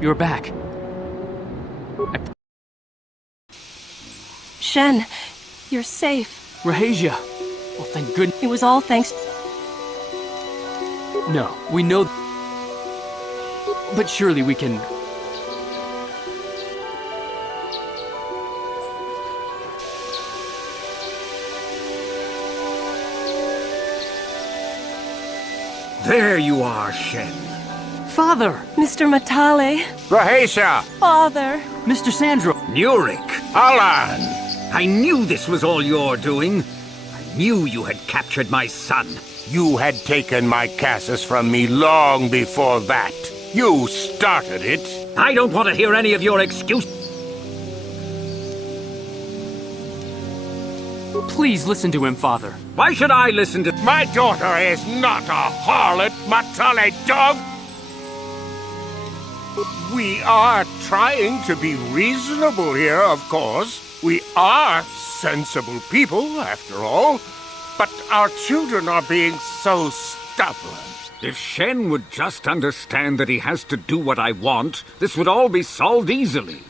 You're back. Shen, you're safe. Rahasia! Well, thank goodness. It was all thanks... No, we know... But surely we can... There you are, Shen. Father! Mr. Matale. Rahasia! Father. Mr. Sandro! Nurik! Alan! I knew this was all your doing. I knew you had captured my son. You had taken my Casus from me long before that. You started it. I don't want to hear any of your excuses. Please listen to him, Father. Why should I listen to... My daughter is not a harlot, Matale dog! We are trying to be reasonable here, of course. We are sensible people, after all. But our children are being so stubborn. If Shen would just understand that he has to do what I want, this would all be solved easily.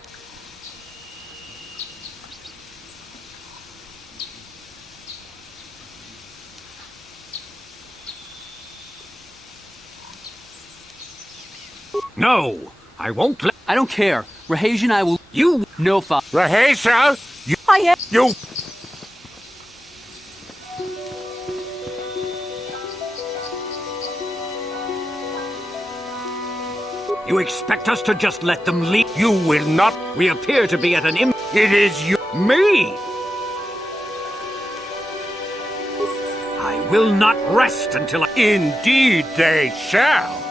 No, I won't let... I don't care. Rahasia and I will... You... No, Father. Rahasia! I am... You... You expect us to just let them leave? You will not... We appear to be at an It is you... Me! I will not rest until I... Indeed they shall.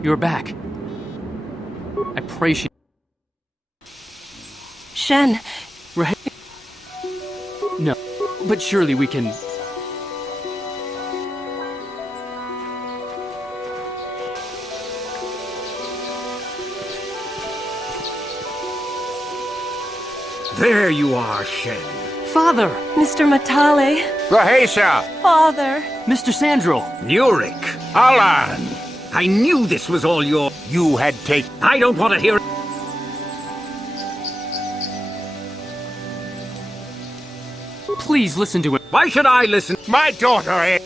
You're back. I pray she... Shen. No, but surely we can... There you are, Shen. Father! Mr. Matale. Rahasia! Father. Mr. Sandro! Nurik! Alan! I knew this was all your... You had taken... I don't want to hear... Please listen to him. Why should I listen? My daughter is...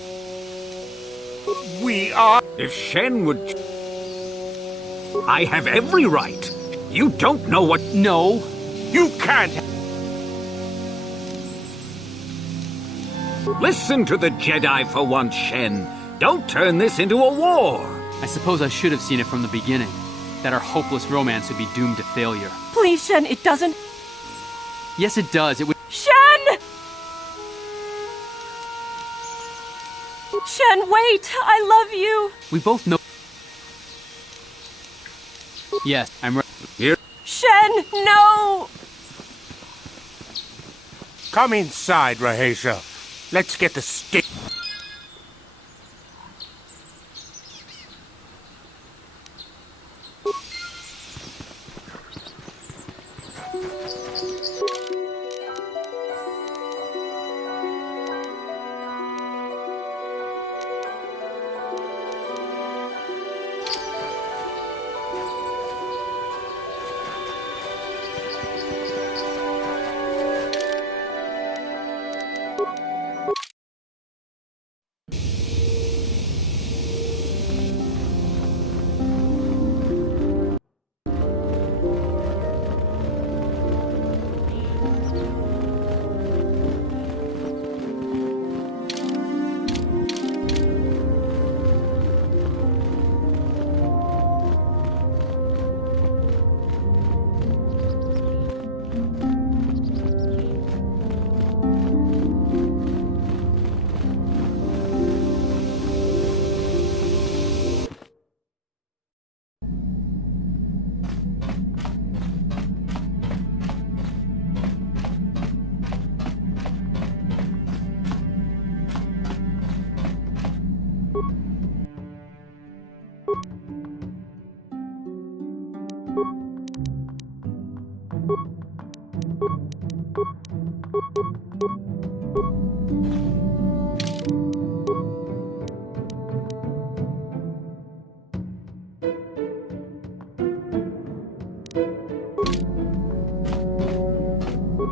We are... If Shen would... I have every right. You don't know what... No. You can't... Listen to the Jedi for once, Shen. Don't turn this into a war. I suppose I should have seen it from the beginning. That our hopeless romance would be doomed to failure. Please, Shen, it doesn't... Yes, it does. It would... Shen! Shen, wait! I love you! We both know... Yes, I'm ready. Here. Shen, no! Come inside, Rahasia. Let's get the stick.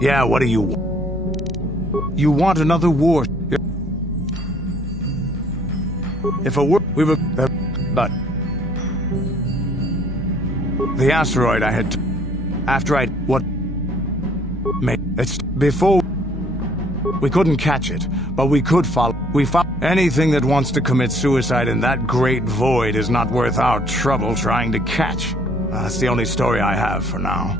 Yeah, what do you want? You want another war? If a war... we were... but... the asteroid I had... after I... what... made... it's... before... we couldn't catch it, but we could follow... we found... anything that wants to commit suicide in that great void is not worth our trouble trying to catch. That's the only story I have for now.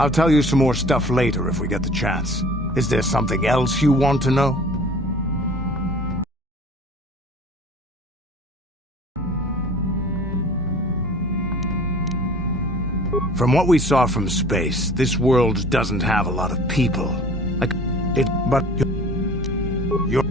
I'll tell you some more stuff later if we get the chance. Is there something else you want to know? From what we saw from space, this world doesn't have a lot of people. Like, it... but... you're...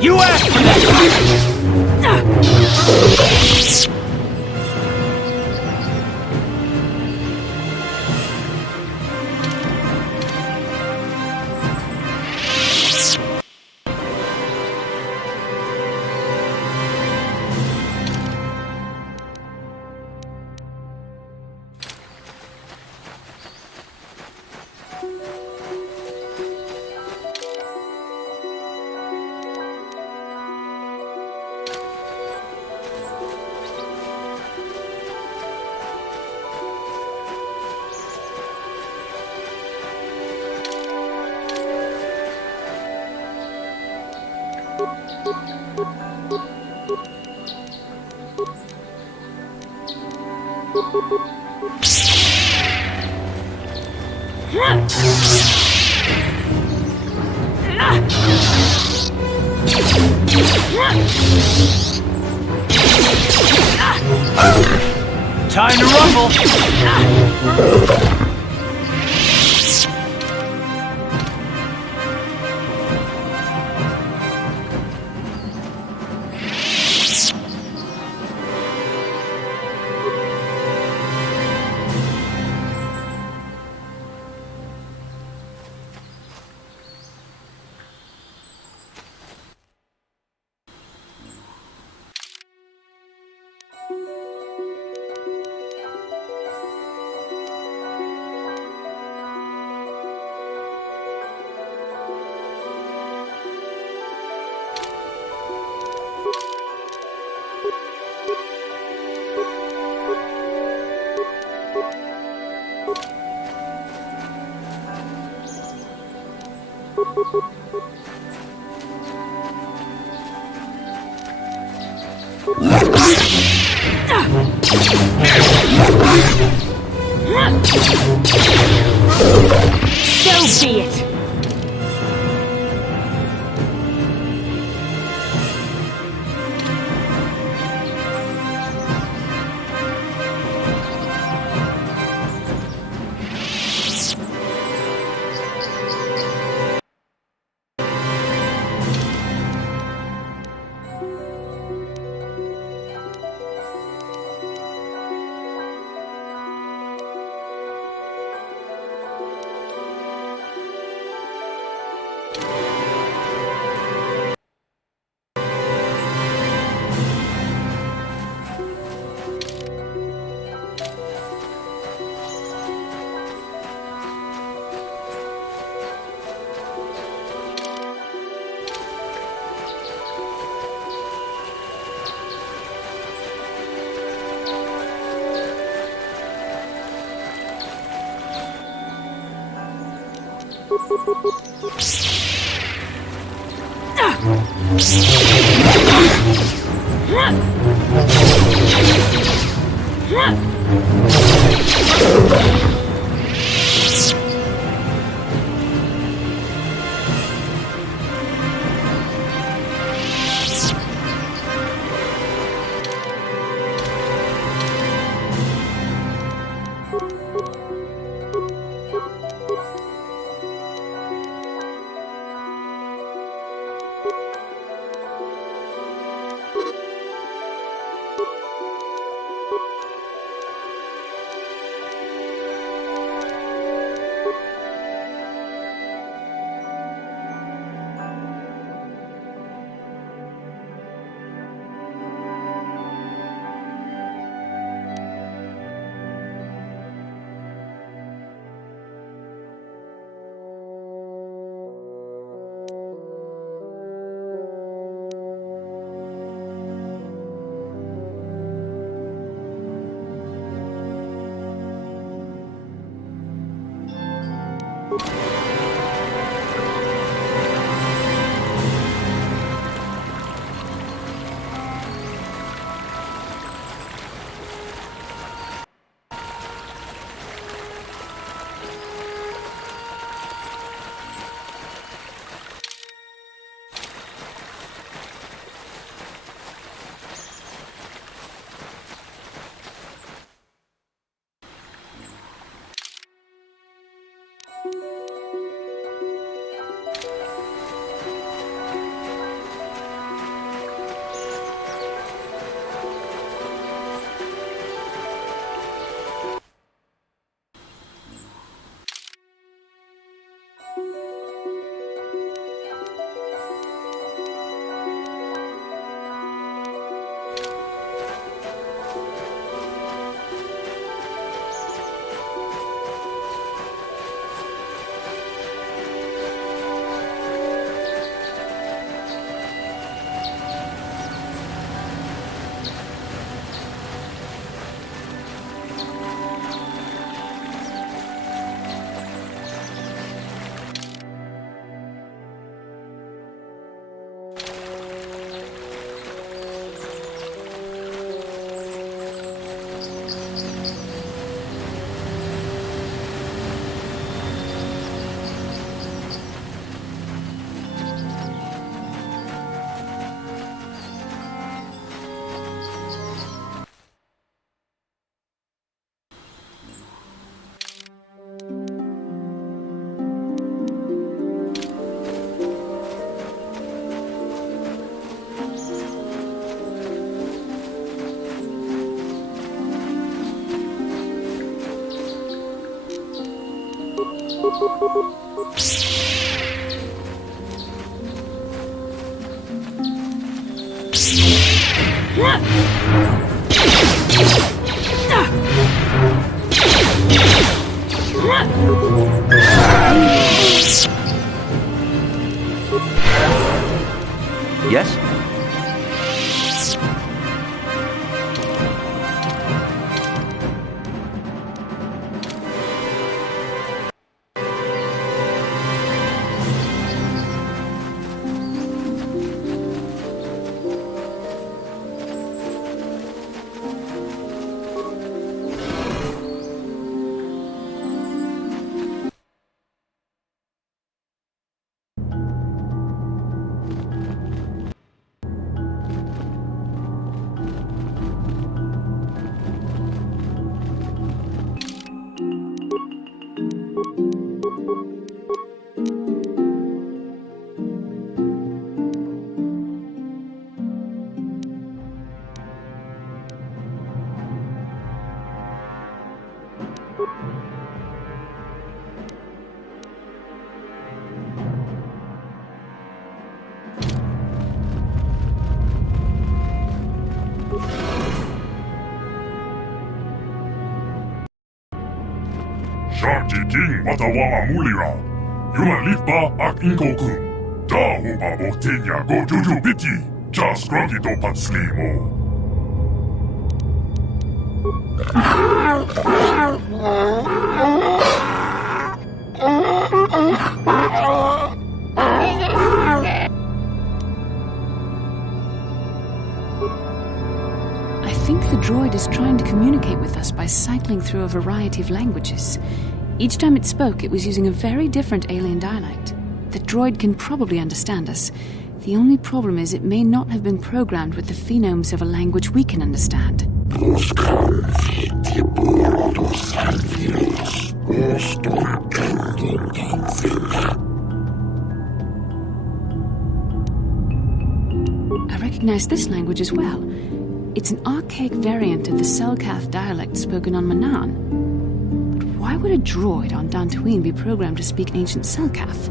You asked for this! Time to rumble! So be it. Yes? Sharky King Watawama Mulira. Yuma Lipa ak Inko-kun. Da hupa boktinya go juju biti. Just grungy do patsli mo. I think the droid is trying to communicate with us by cycling through a variety of languages. Each time it spoke, it was using a very different alien dialect. The droid can probably understand us. The only problem is it may not have been programmed with the phonemes of a language we can understand. I recognize this language as well. It's an archaic variant of the Selkath dialect spoken on Manaan. But why would a droid on Dantooine be programmed to speak ancient Selkath?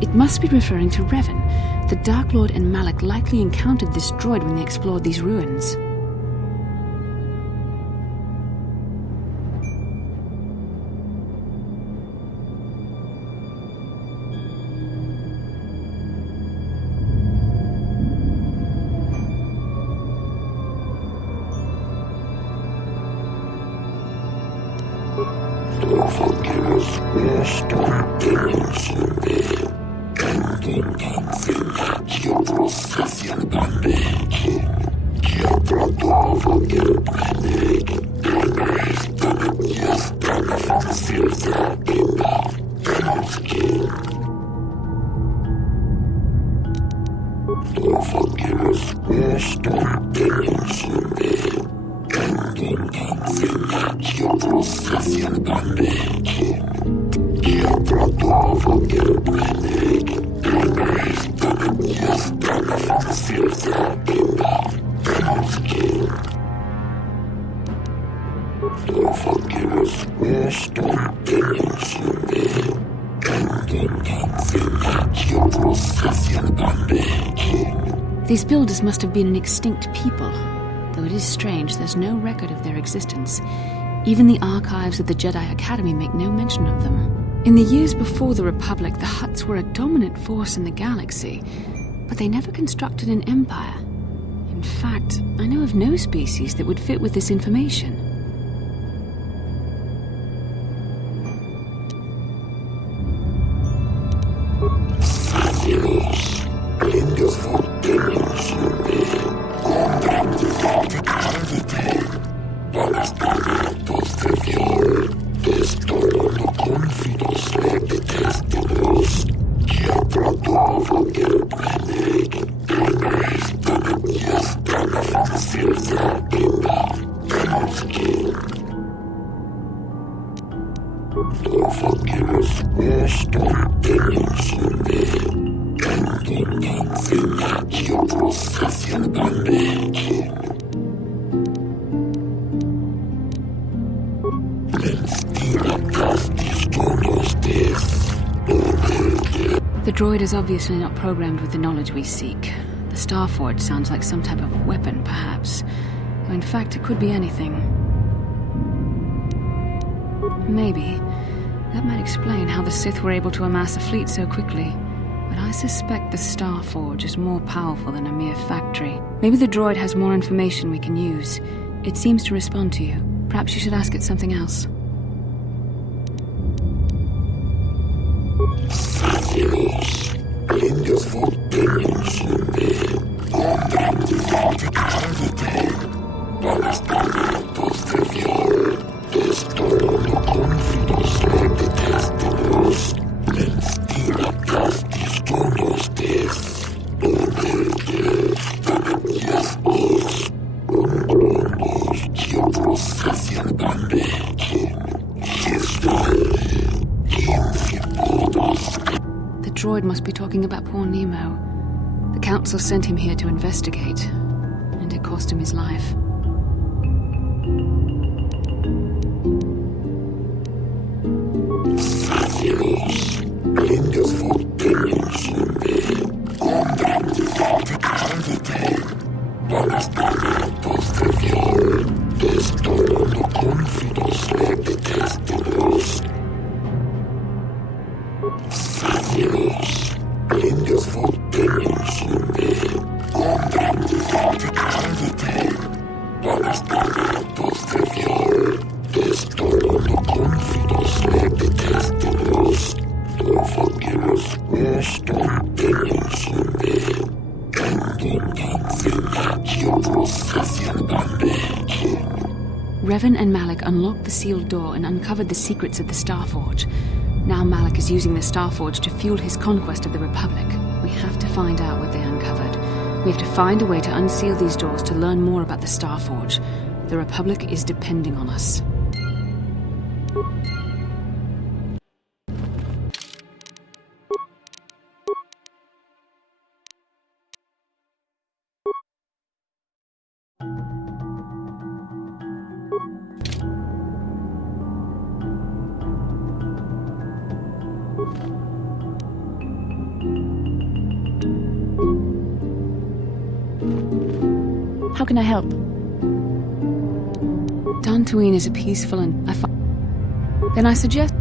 It must be referring to Revan. The Dark Lord and Malak likely encountered this droid when they explored these ruins. These builders must have been an extinct people, though it is strange there's no record of their existence. Even the archives of the Jedi Academy make no mention of them. In the years before the Republic, the Hutts were a dominant force in the galaxy, but they never constructed an empire. In fact, I know of no species that would fit with this information. Yes, The droid is obviously not programmed with the knowledge we seek. The Starforge sounds like some type of weapon, perhaps. Or in fact, it could be anything. Maybe. That might explain how the Sith were able to amass a fleet so quickly. But I suspect the Starforge is more powerful than a mere factory. Maybe the droid has more information we can use. It seems to respond to you. Perhaps you should ask it something else. The droid must be talking about poor Nemo. The Council sent him here to investigate, and it cost him his life. Revan and Malak unlocked the sealed door and uncovered the secrets of the Starforge. Now Malak is using the Starforge to fuel his conquest of the Republic. We have to find out what they uncovered. We have to find a way to unseal these doors to learn more about the Starforge. The Republic is depending on us. How can I help? Dantooine is a peaceful and... Then I suggest...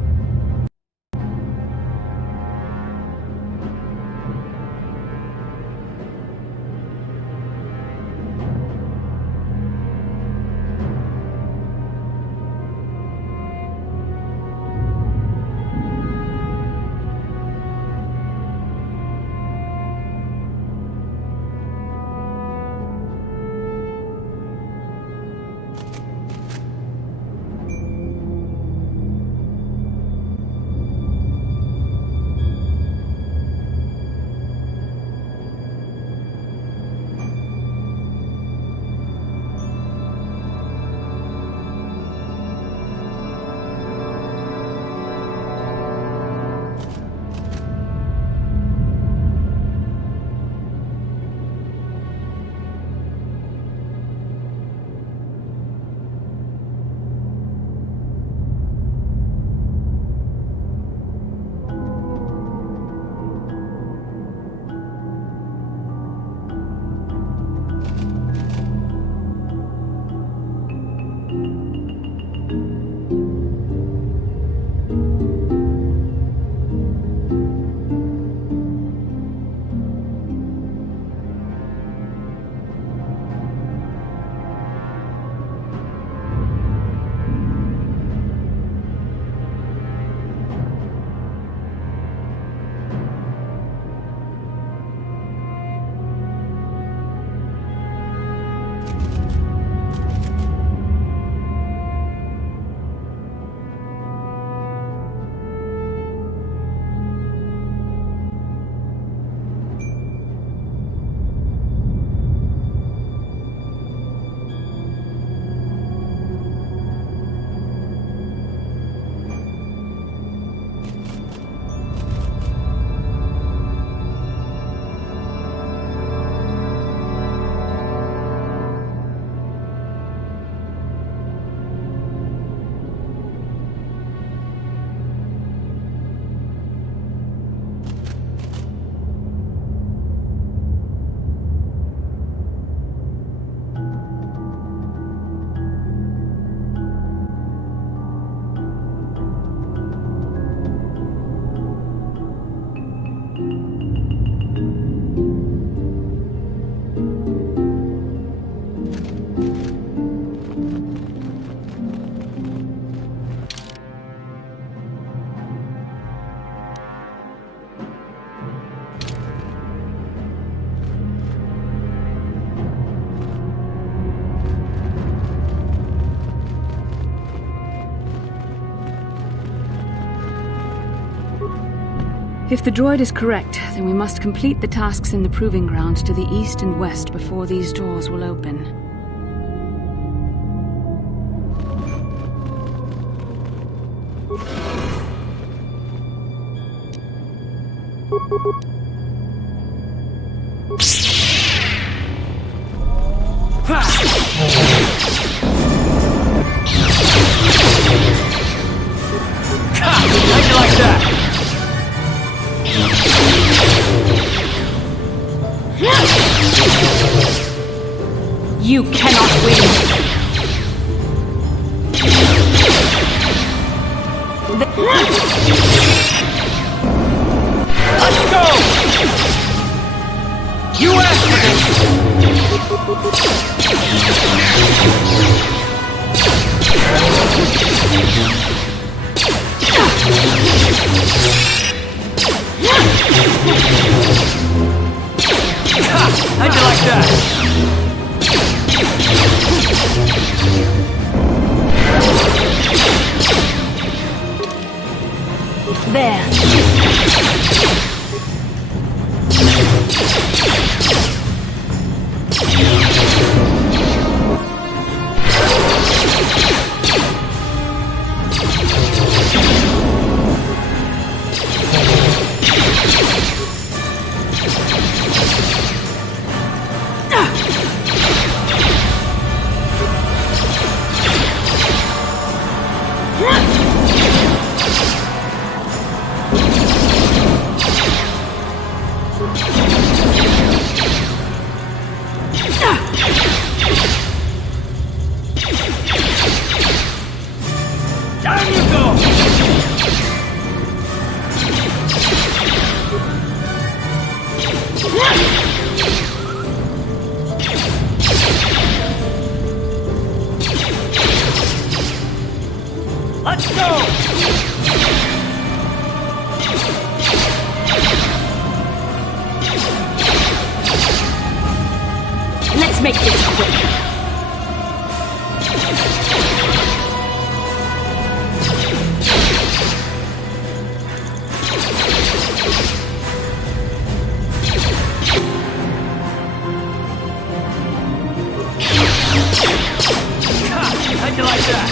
If the droid is correct, then we must complete the tasks in the proving grounds to the east and west before these doors will open. Like that! You cannot win. Let's go! You asked for this! How'd you like that? There. Down you go! Let's go! Let's make this quick. How'd you like that?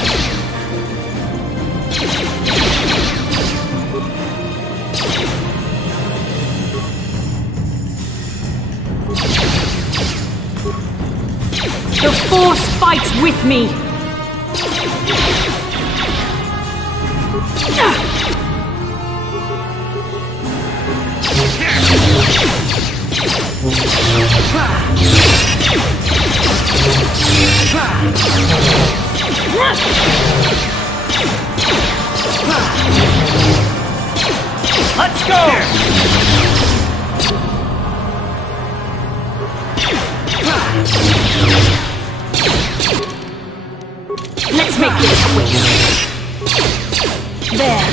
The Force fights with me. Let's go! Let's make this quick. There.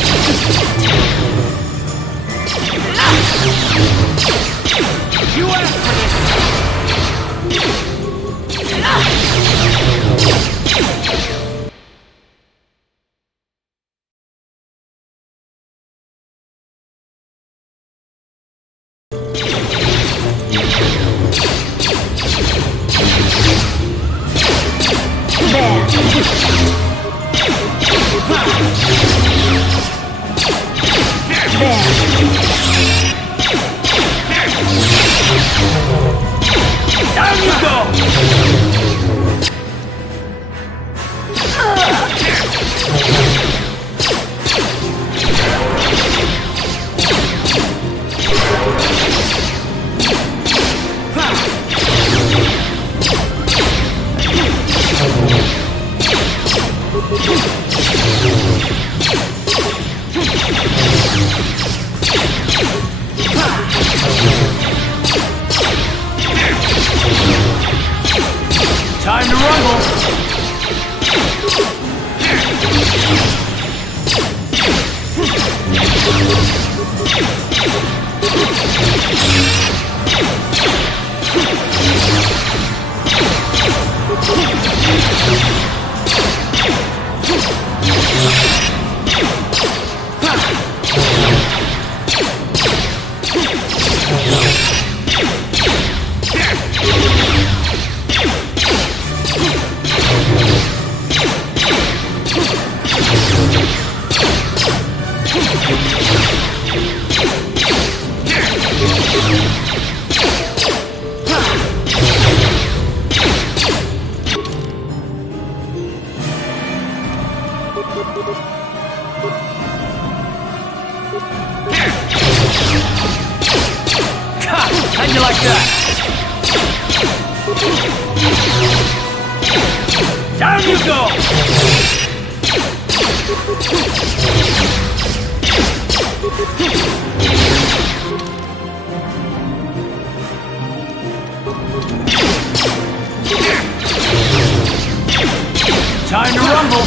You asked for this! Down you go! Time to rumble! How'd you like that? Down you go! Time to rumble!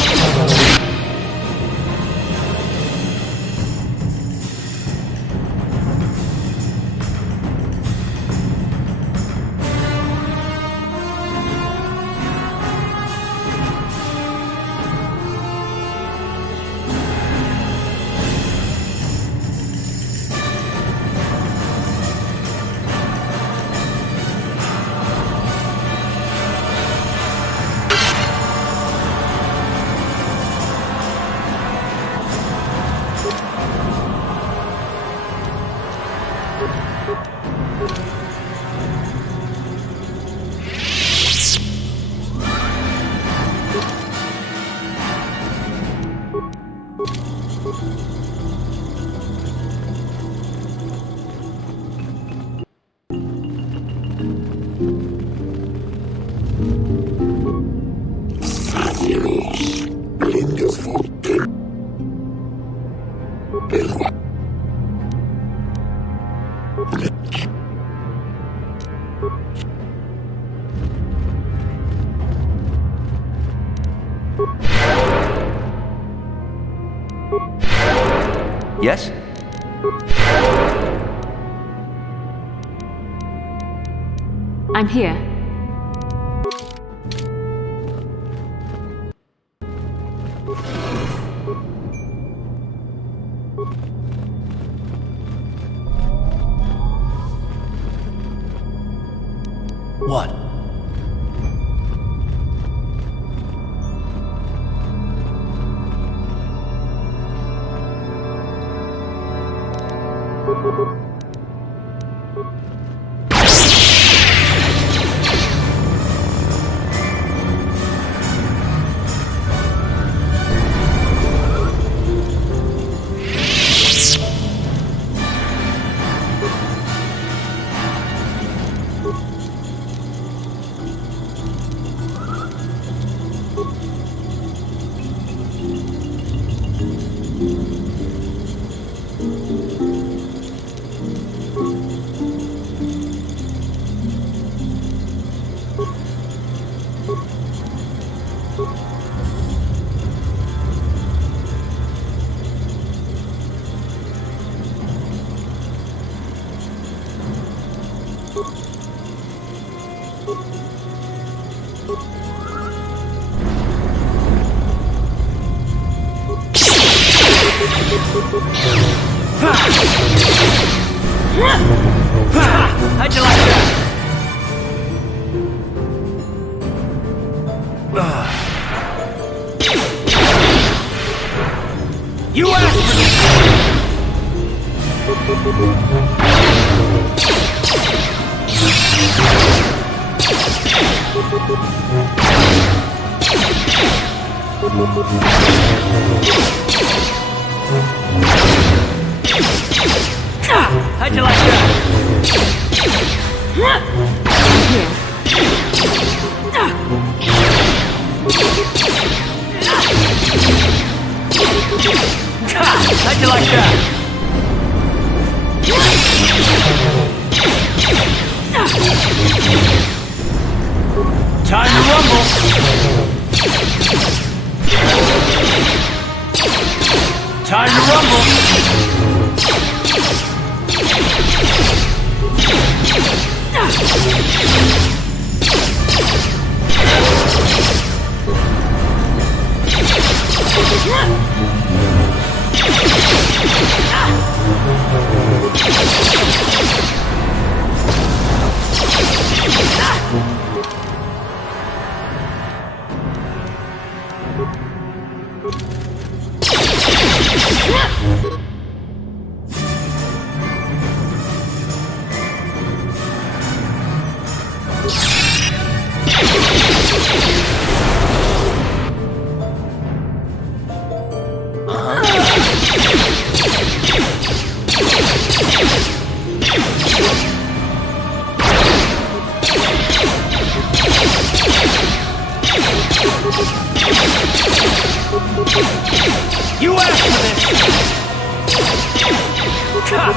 Yes? I'm here. What? How'd you like that? You asked for this! How'd you like that? Here. How'd you like that? Time to rumble! Time to rumble!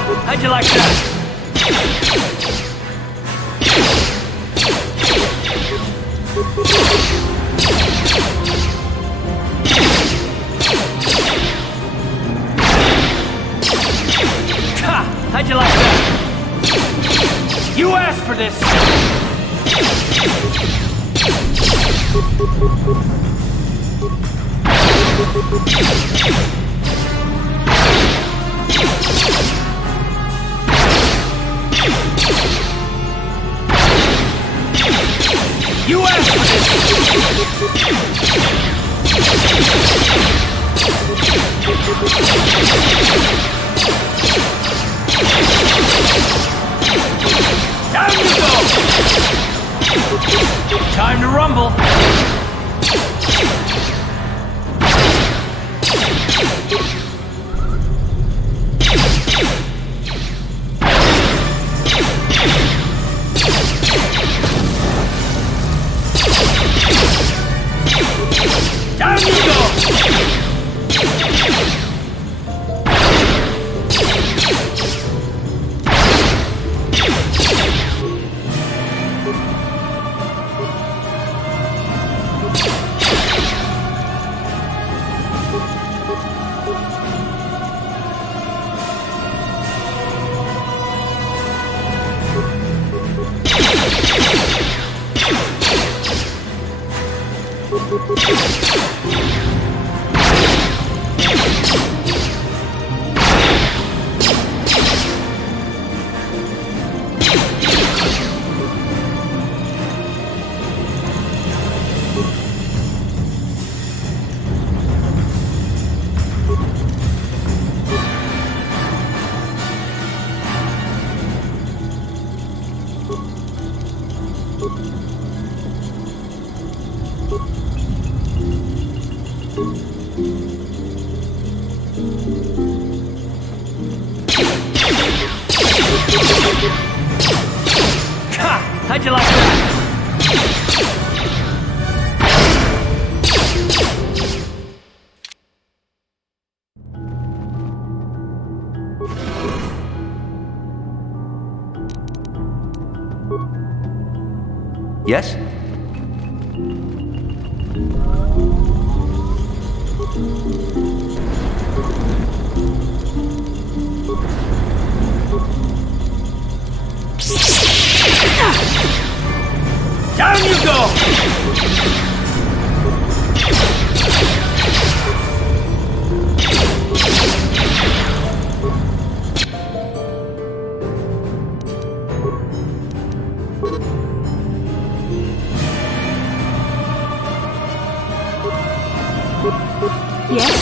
How'd you like that? Ha! How'd you like that? You asked for this! You asked for this! Down you go! Time to rumble! Down you go! How'd you like that? Yes? Down you go! Yes?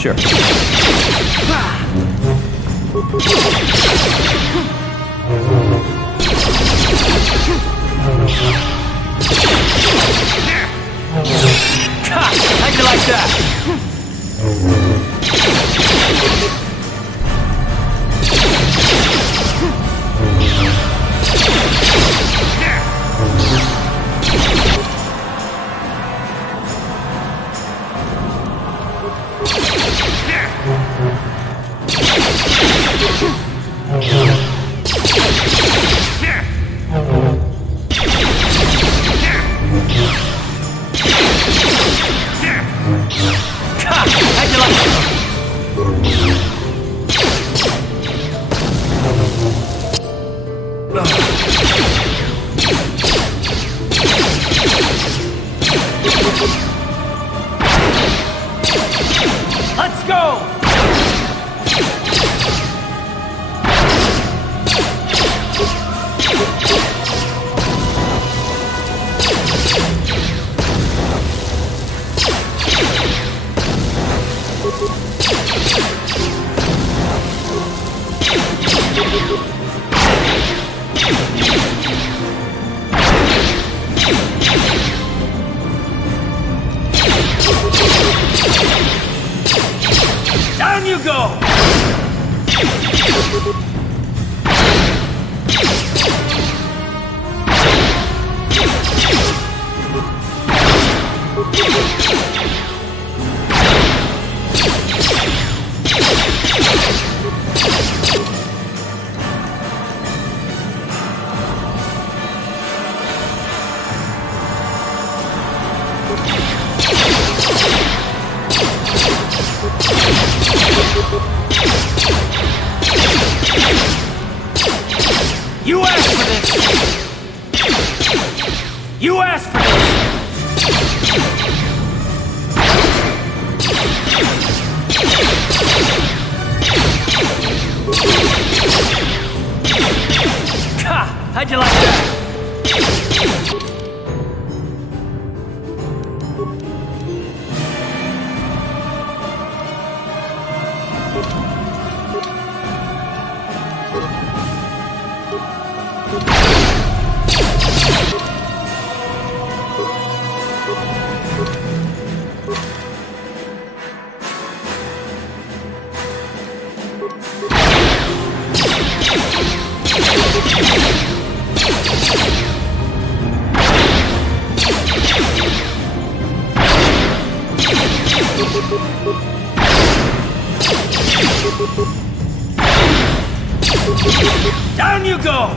Sure. How'd you like that? Yeah. You asked for this! You asked for this! Ha! How'd you like that? Down you go!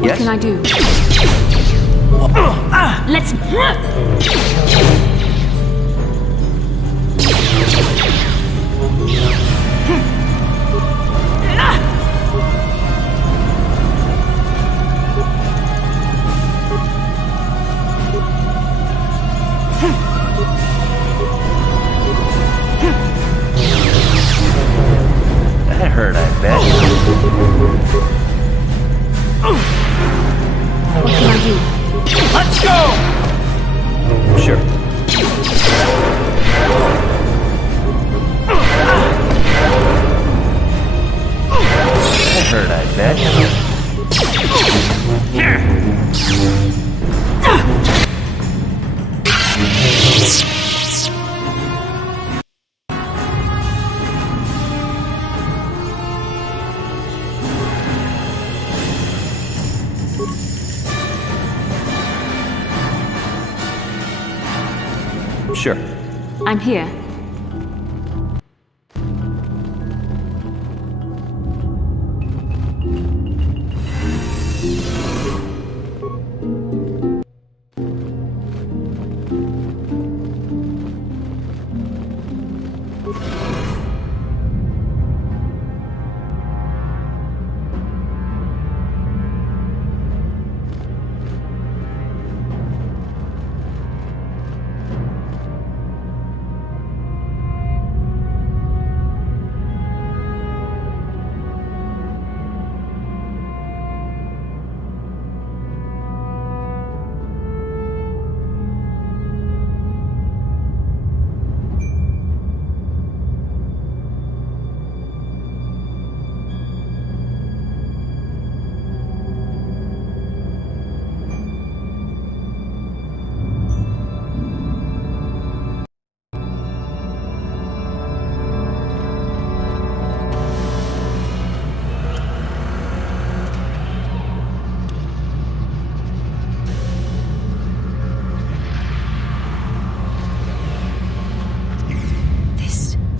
What can I do? Let's... That hurt, I bet. What can I do? Let's go! Sure. Sure. I'm here.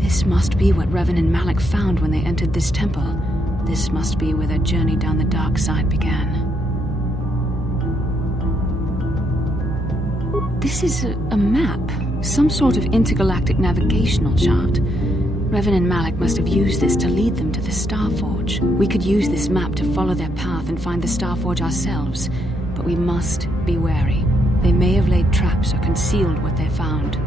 This must be what Revan and Malak found when they entered this temple. This must be where their journey down the dark side began. This is a map, some sort of intergalactic navigational chart. Revan and Malak must have used this to lead them to the Starforge. We could use this map to follow their path and find the Starforge ourselves, but we must be wary. They may have laid traps or concealed what they found.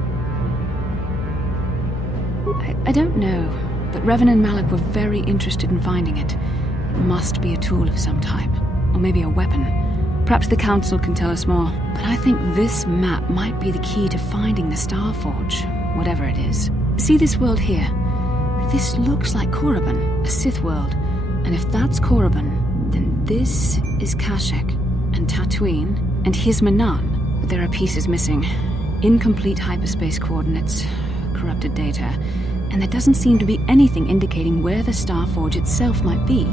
I don't know, but Revan and Malak were very interested in finding it. It must be a tool of some type, or maybe a weapon. Perhaps the Council can tell us more, but I think this map might be the key to finding the Starforge, whatever it is. See this world here? This looks like Korriban, a Sith world. And if that's Korriban, then this is Kashyyyk, and Tatooine, and here's Manaan. But there are pieces missing. Incomplete hyperspace coordinates, corrupted data, and there doesn't seem to be anything indicating where the Starforge itself might be.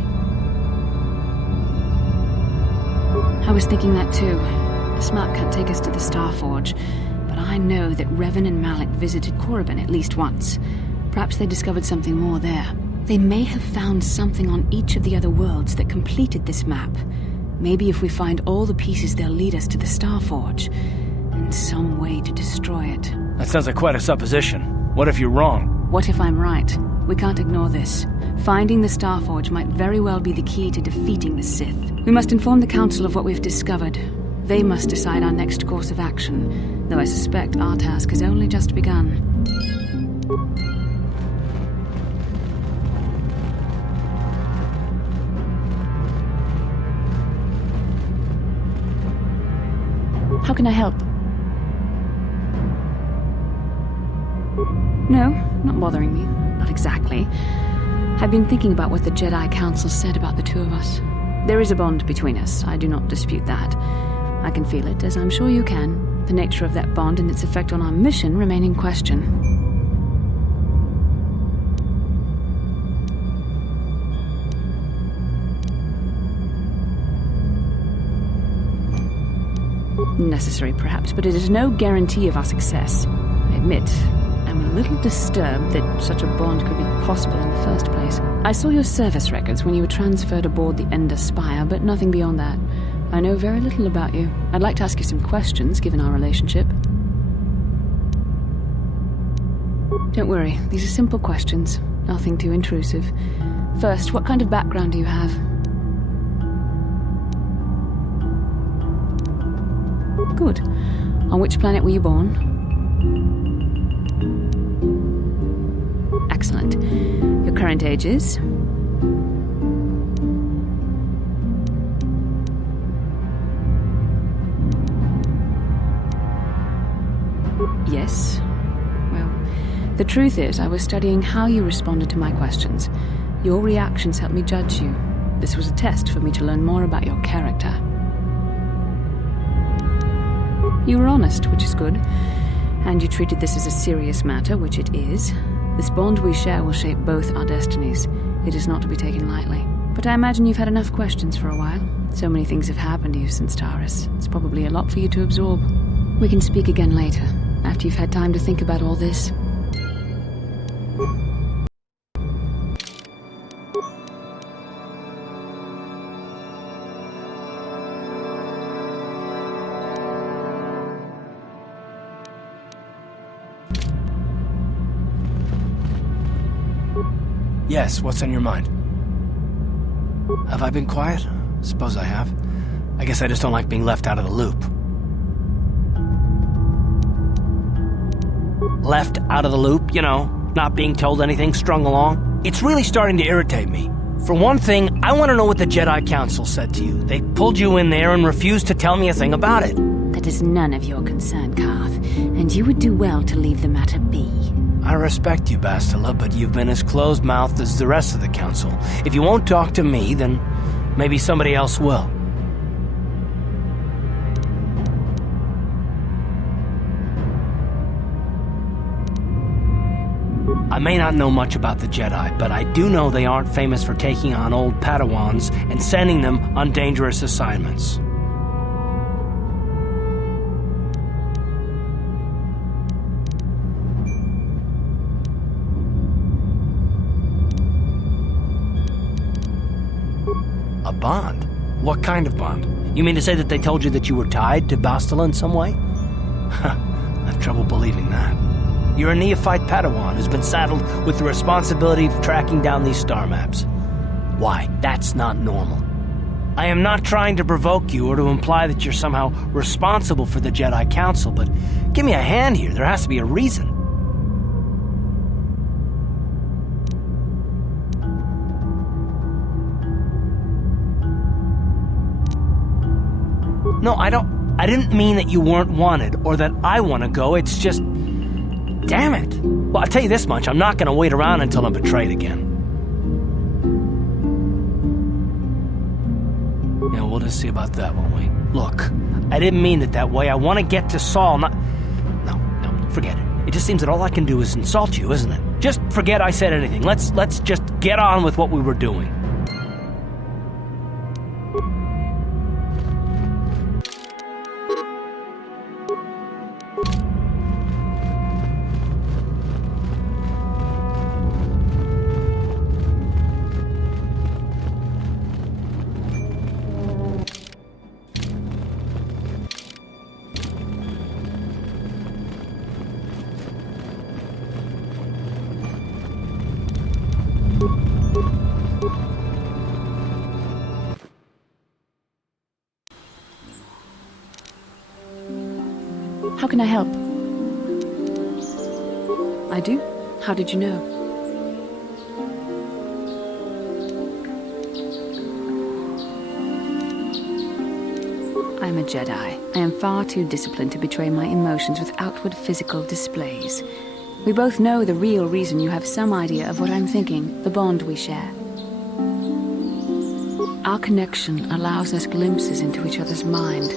I was thinking that too. This map can't take us to the Starforge, but I know that Revan and Malak visited Korriban at least once. Perhaps they discovered something more there. They may have found something on each of the other worlds that completed this map. Maybe if we find all the pieces, they'll lead us to the Starforge, and some way to destroy it. That sounds like quite a supposition. What if you're wrong? What if I'm right? We can't ignore this. Finding the Starforge might very well be the key to defeating the Sith. We must inform the Council of what we've discovered. They must decide our next course of action, though I suspect our task has only just begun. How can I help? No, not bothering me. Not exactly. I've been thinking about what the Jedi Council said about the two of us. There is a bond between us, I do not dispute that. I can feel it, as I'm sure you can. The nature of that bond and its effect on our mission remain in question. Necessary, perhaps, but it is no guarantee of our success. I admit, I'm a little disturbed that such a bond could be possible in the first place. I saw your service records when you were transferred aboard the Ender Spire, but nothing beyond that. I know very little about you. I'd like to ask you some questions, given our relationship. Don't worry, these are simple questions. Nothing too intrusive. First, what kind of background do you have? Good. On which planet were you born? Excellent. Your current age is? Yes. Well, the truth is, I was studying how you responded to my questions. Your reactions helped me judge you. This was a test for me to learn more about your character. You were honest, which is good. And you treated this as a serious matter, which it is. This bond we share will shape both our destinies. It is not to be taken lightly. But I imagine you've had enough questions for a while. So many things have happened to you since Taris. It's probably a lot for you to absorb. We can speak again later. after you've had time to think about all this. Yes, what's on your mind? Have I been quiet? Suppose I have. I guess I just don't like being left out of the loop. Left out of the loop, you know, not being told anything, strung along. It's really starting to irritate me. For one thing, I want to know what the Jedi Council said to you. They pulled you in there and refused to tell me a thing about it. That is none of your concern, Carth, and you would do well to leave the matter be. I respect you, Bastila, but you've been as closed-mouthed as the rest of the Council. If you won't talk to me, then maybe somebody else will. I may not know much about the Jedi, but I do know they aren't famous for taking on old Padawans and sending them on dangerous assignments. A bond? What kind of bond? You mean to say that they told you that you were tied to Bastila in some way? I have trouble believing that. You're a neophyte Padawan who's been saddled with the responsibility of tracking down these star maps. Why? That's not normal. I am not trying to provoke you or to imply that you're somehow responsible for the Jedi Council, but give me a hand here. There has to be a reason. No, I didn't mean that you weren't wanted or that I want to go. It's just... Damn it. Well, I'll tell you this much. I'm not going to wait around until I'm betrayed again. Yeah, we'll just see about that, won't we? Look, I didn't mean it that way. I want to get to Saul, not... No, forget it. It just seems that all I can do is insult you, isn't it? Just forget I said anything. Let's just get on with what we were doing. How can I help? I do? How did you know? I'm a Jedi. I am far too disciplined to betray my emotions with outward physical displays. We both know the real reason you have some idea of what I'm thinking, the bond we share. Our connection allows us glimpses into each other's mind.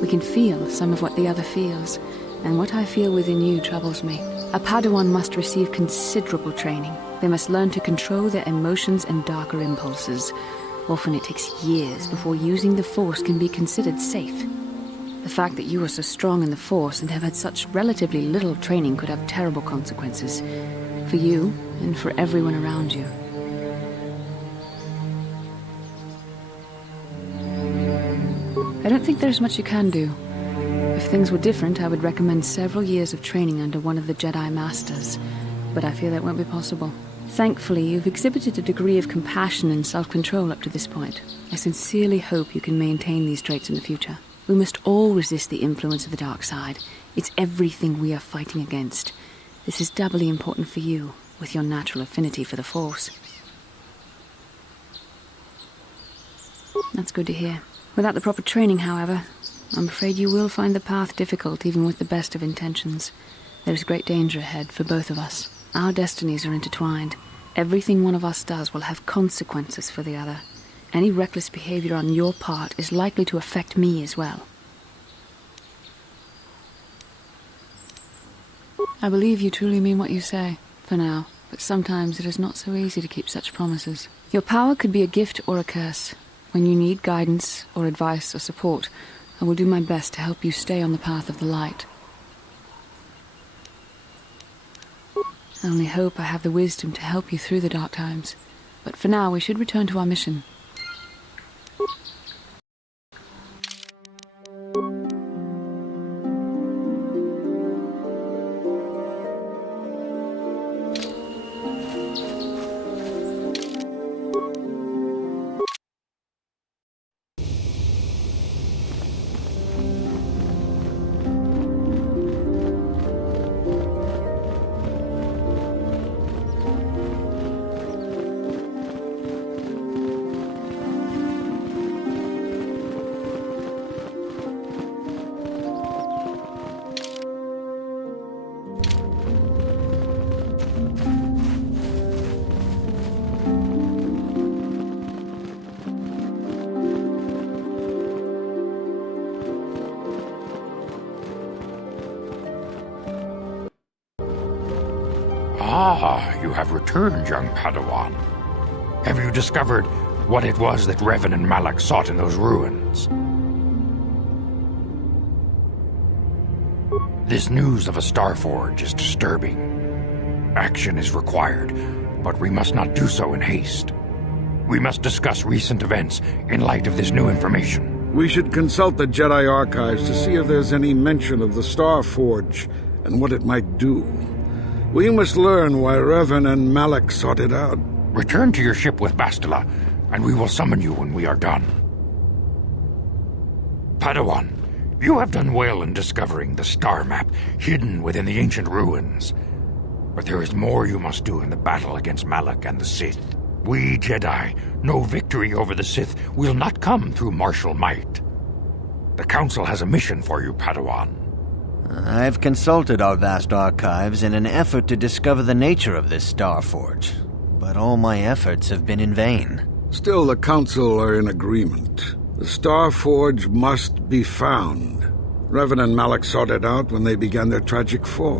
We can feel some of what the other feels, and what I feel within you troubles me. A Padawan must receive considerable training. They must learn to control their emotions and darker impulses. Often it takes years before using the Force can be considered safe. The fact that you are so strong in the Force and have had such relatively little training could have terrible consequences. For you, and for everyone around you. I don't think there's much you can do. If things were different, I would recommend several years of training under one of the Jedi Masters. But I fear that won't be possible. Thankfully, you've exhibited a degree of compassion and self-control up to this point. I sincerely hope you can maintain these traits in the future. We must all resist the influence of the dark side. It's everything we are fighting against. This is doubly important for you, with your natural affinity for the Force. That's good to hear. Without the proper training, however, I'm afraid you will find the path difficult even with the best of intentions. There is great danger ahead for both of us. Our destinies are intertwined. Everything one of us does will have consequences for the other. Any reckless behavior on your part is likely to affect me as well. I believe you truly mean what you say, for now, but sometimes it is not so easy to keep such promises. Your power could be a gift or a curse. When you need guidance or advice or support, I will do my best to help you stay on the path of the light. I only hope I have the wisdom to help you through the dark times. But for now, we should return to our mission. Ah, you have returned, young Padawan. Have you discovered what it was that Revan and Malak sought in those ruins? This news of a Starforge is disturbing. Action is required, but we must not do so in haste. We must discuss recent events in light of this new information. We should consult the Jedi archives to see if there's any mention of the Starforge and what it might do. We must learn why Revan and Malak sought it out. Return to your ship with Bastila, and we will summon you when we are done. Padawan, you have done well in discovering the star map hidden within the ancient ruins. But there is more you must do in the battle against Malak and the Sith. We Jedi know victory over the Sith will not come through martial might. The Council has a mission for you, Padawan. I've consulted our vast archives in an effort to discover the nature of this Starforge, but all my efforts have been in vain. Still, the Council are in agreement. The Starforge must be found. Revan and Malak sought it out when they began their tragic fall.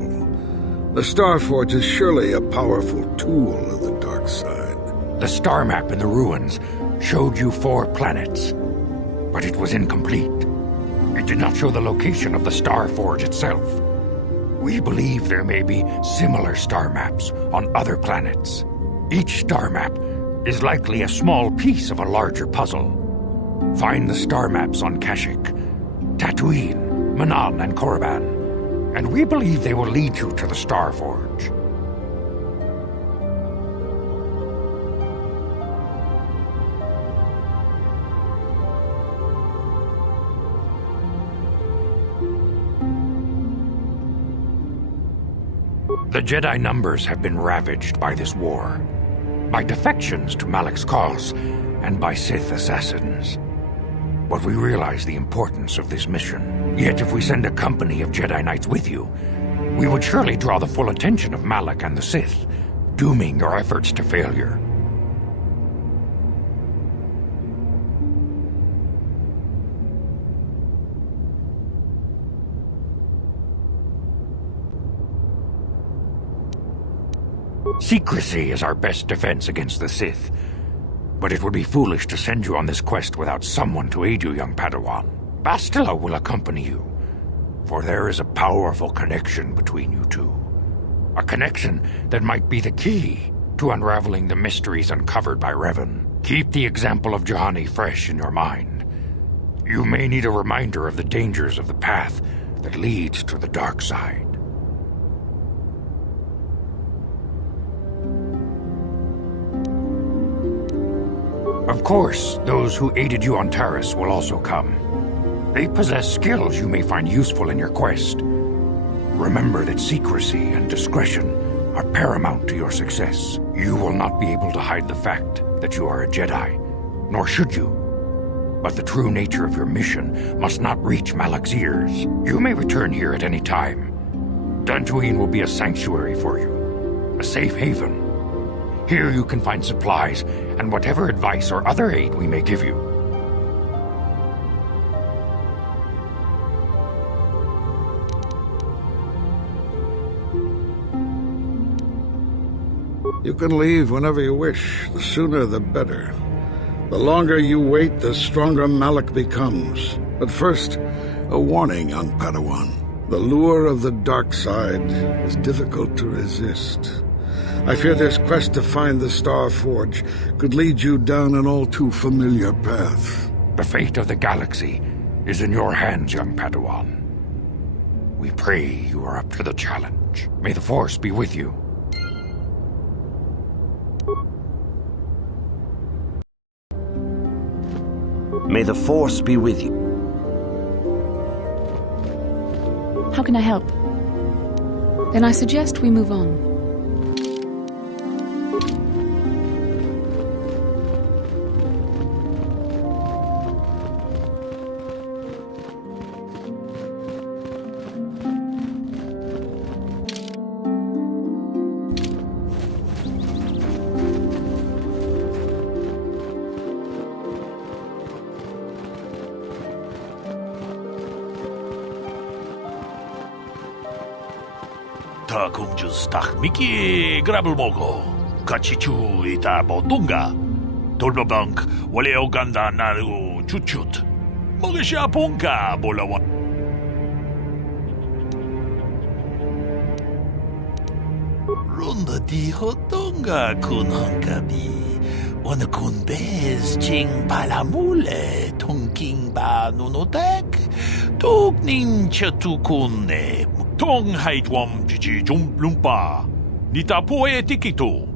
The Starforge is surely a powerful tool of the dark side. The star map in the ruins showed you 4 planets, but it was incomplete. It did not show the location of the Starforge itself. We believe there may be similar star maps on other planets. Each star map is likely a small piece of a larger puzzle. Find the star maps on Kashyyyk, Tatooine, Manaan, and Korriban, and we believe they will lead you to the Starforge. The Jedi numbers have been ravaged by this war, by defections to Malak's cause, and by Sith assassins. But we realize the importance of this mission. Yet if we send a company of Jedi Knights with you, we would surely draw the full attention of Malak and the Sith, dooming your efforts to failure. Secrecy is our best defense against the Sith. But it would be foolish to send you on this quest without someone to aid you, young Padawan. Bastila will accompany you, for there is a powerful connection between you two. A connection that might be the key to unraveling the mysteries uncovered by Revan. Keep the example of Juhani fresh in your mind. You may need a reminder of the dangers of the path that leads to the dark side. Of course, those who aided you on Taris will also come. They possess skills you may find useful in your quest. Remember that secrecy and discretion are paramount to your success. You will not be able to hide the fact that you are a Jedi, nor should you. But the true nature of your mission must not reach Malak's ears. You may return here at any time. Dantooine will be a sanctuary for you, a safe haven. Here you can find supplies and whatever advice or other aid we may give you. You can leave whenever you wish. The sooner the better. The longer you wait, the stronger Malak becomes. But first, a warning, young Padawan. The lure of the dark side is difficult to resist. I fear this quest to find the Star Forge could lead you down an all too familiar path. The fate of the galaxy is in your hands, young Padawan. We pray you are up to the challenge. May the Force be with you. May the Force be with you. How can I help? Then I suggest we move on. Ta kumjus tak miki grabel mogo. Kachichu ita bodunga. Tolbabank wale oganda naru chuchut. Mogesha punka bolawan. Runda di hotonga kun hankabi. Wana kun bez ching palamule tongking ba nunotek. Tuk nin chatukune. Tong haitwam jiji lumpa. Nita poe tikito.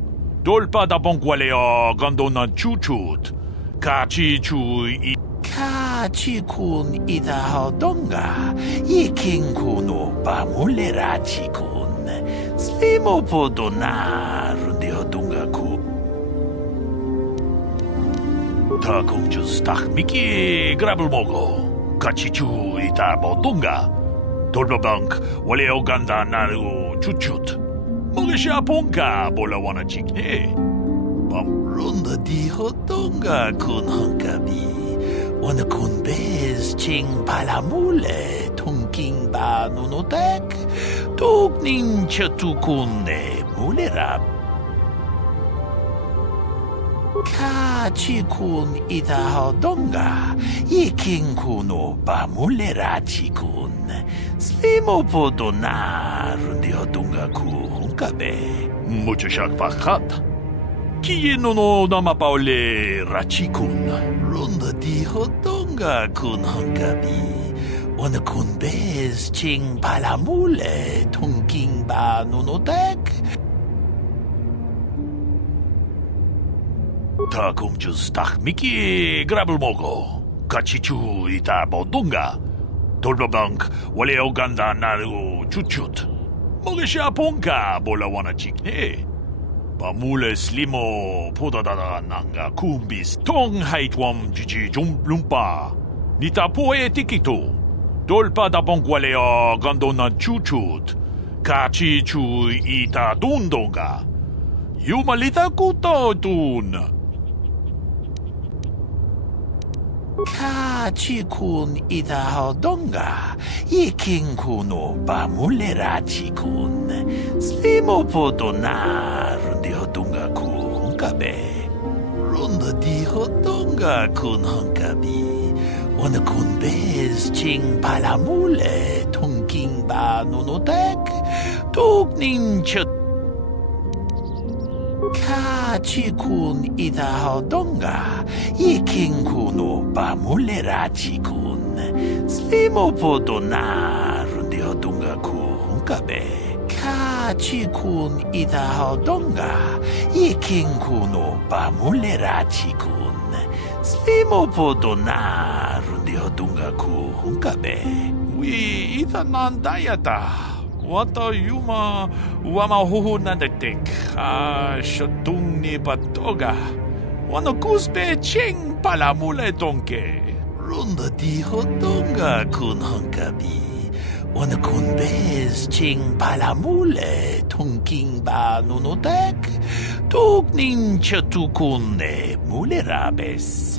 Dolpa da bonkwalea gandona chuchut. Kachi chu I. Kachi kun ida hodonga. Iking kuno ba mulerachi kun. Slimo podona rundi hodonga ku. Takum just tak miki grabel mogo. Kachi chu ita bodonga. Tolbabank wale oganda naru chuchut. Mogesha punka bolawana chikne. Runda di hotonga kun hankabi. Wana kun bez ching palamule tongking ba nunotek. Tuk nin chatukune mulerab. Kachi kun ita hodonga. Iking kuno ba mulerachi kun. Slimo podona rundi hodonga ku hunkabe. Mucho shak pakat. Kiye no nama paule rachikun. Runda di hodonga kun hunkabi. Wana kun bez ching palamule tongking ba nunotek. Takum just tak miki grabel mogo. Kachichu ita bodunga. Tolbabank wale oganda naru chuchut. Mogesha punka bolawana chikne. Pamule slimo podadada nanga kumbis. Tong haitwam jiji lumpa. Nita poe tikito. Dolpa da bonkwalea gandona chuchut. Kachi chu ita dundonga. Yumalita kuto tun. Kachi kun ita hodonga. Iking kuno ba mulerachi kun. Slimo podona rundi hodonga ku hunkabe. Runda di hodonga kun hunkabi. Wana kun bez ching palamule tongking ba nunotek. Tuk nin chat. Kachi kun ita hodonga. Iking kuno ba mulerachi kun. Slimo podona rundi hodonga ku hunkabe. Kachi kun ita hodonga. Iking kuno ba mulerachi kun. Slimo podona rundi hodonga ku hunkabe. Wi ita nandayata. Wata yuma wama huhu nandatik. Shatung ni patoga. Wano kuspe ching palamule tonke. Runda di hodonga kun hankabi. Wana kun bez ching palamule tongking ba nunotek. Tuk nin chatukune mulerabes.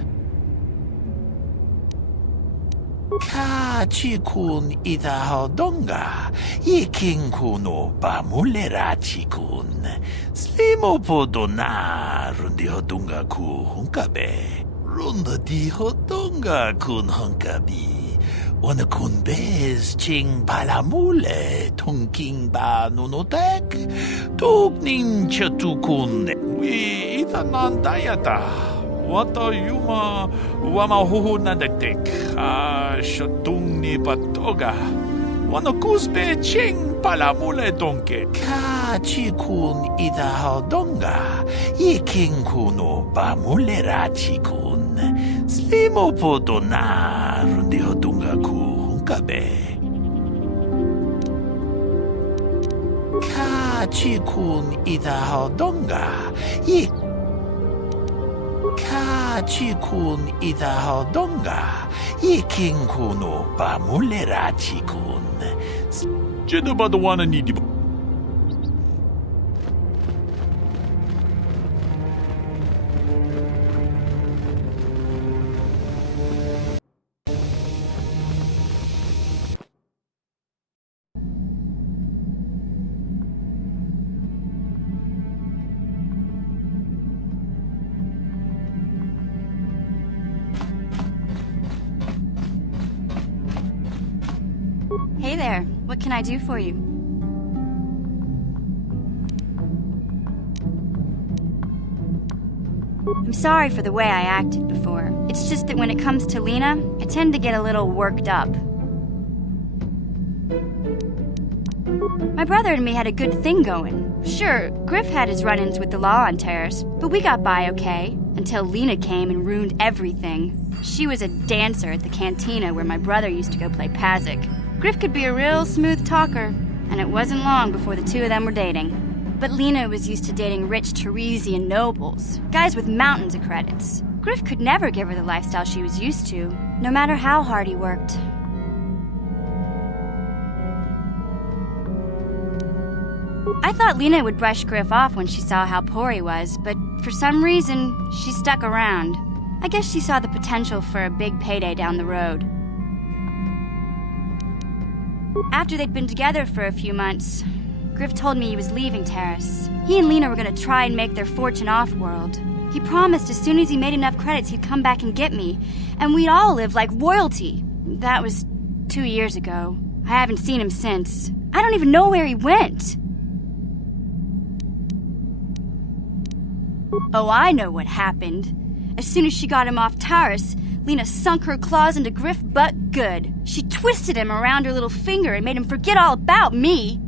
Kachi kun ita hodonga. Iking kuno ba mulerachi kun. Slimo podona rundi hodonga ku hunkabe. Runda di hodonga kun hunkabi. Wanakun bez ching palamule, tungking ba nunotek, tuknin chatukun. We itanandayata. Wata yuma wamahuhu nadektek. Shatung ni patoga. Wanakuzbe ching palamule donke. Ka chikun idahadonga. Yiking kuno bamulera chikun. Slimo podona rundi hodunga ku hunkabe. Ka chikun idahadonga. Ka chikun idahadonga. Yiking kuno bamulera chikun. Jedabadawana nidi. Hey there, what can I do for you? I'm sorry for the way I acted before. It's just that when it comes to Lena, I tend to get a little worked up. My brother and me had a good thing going. Sure, Griff had his run-ins with the law on Terrace, but we got by okay, until Lena came and ruined everything. She was a dancer at the cantina where my brother used to go play Pazik. Griff could be a real smooth talker, and it wasn't long before the two of them were dating. But Lena was used to dating rich Teresian nobles, guys with mountains of credits. Griff could never give her the lifestyle she was used to, no matter how hard he worked. I thought Lena would brush Griff off when she saw how poor he was, but for some reason, she stuck around. I guess she saw the potential for a big payday down the road. After they'd been together for a few months, Griff told me he was leaving Terrace. He and Lena were going to try and make their fortune off-world. He promised as soon as he made enough credits he'd come back and get me, and we'd all live like royalty. That was 2 years ago. I haven't seen him since. I don't even know where he went. Oh, I know what happened. As soon as she got him off Terrace, Lena sunk her claws into Griff but good. She twisted him around her little finger and made him forget all about me.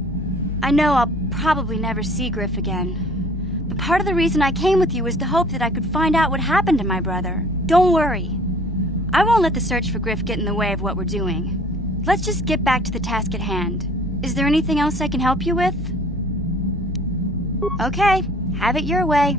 I know I'll probably never see Griff again. But part of the reason I came with you was the hope that I could find out what happened to my brother. Don't worry. I won't let the search for Griff get in the way of what we're doing. Let's just get back to the task at hand. Is there anything else I can help you with? Okay, have it your way.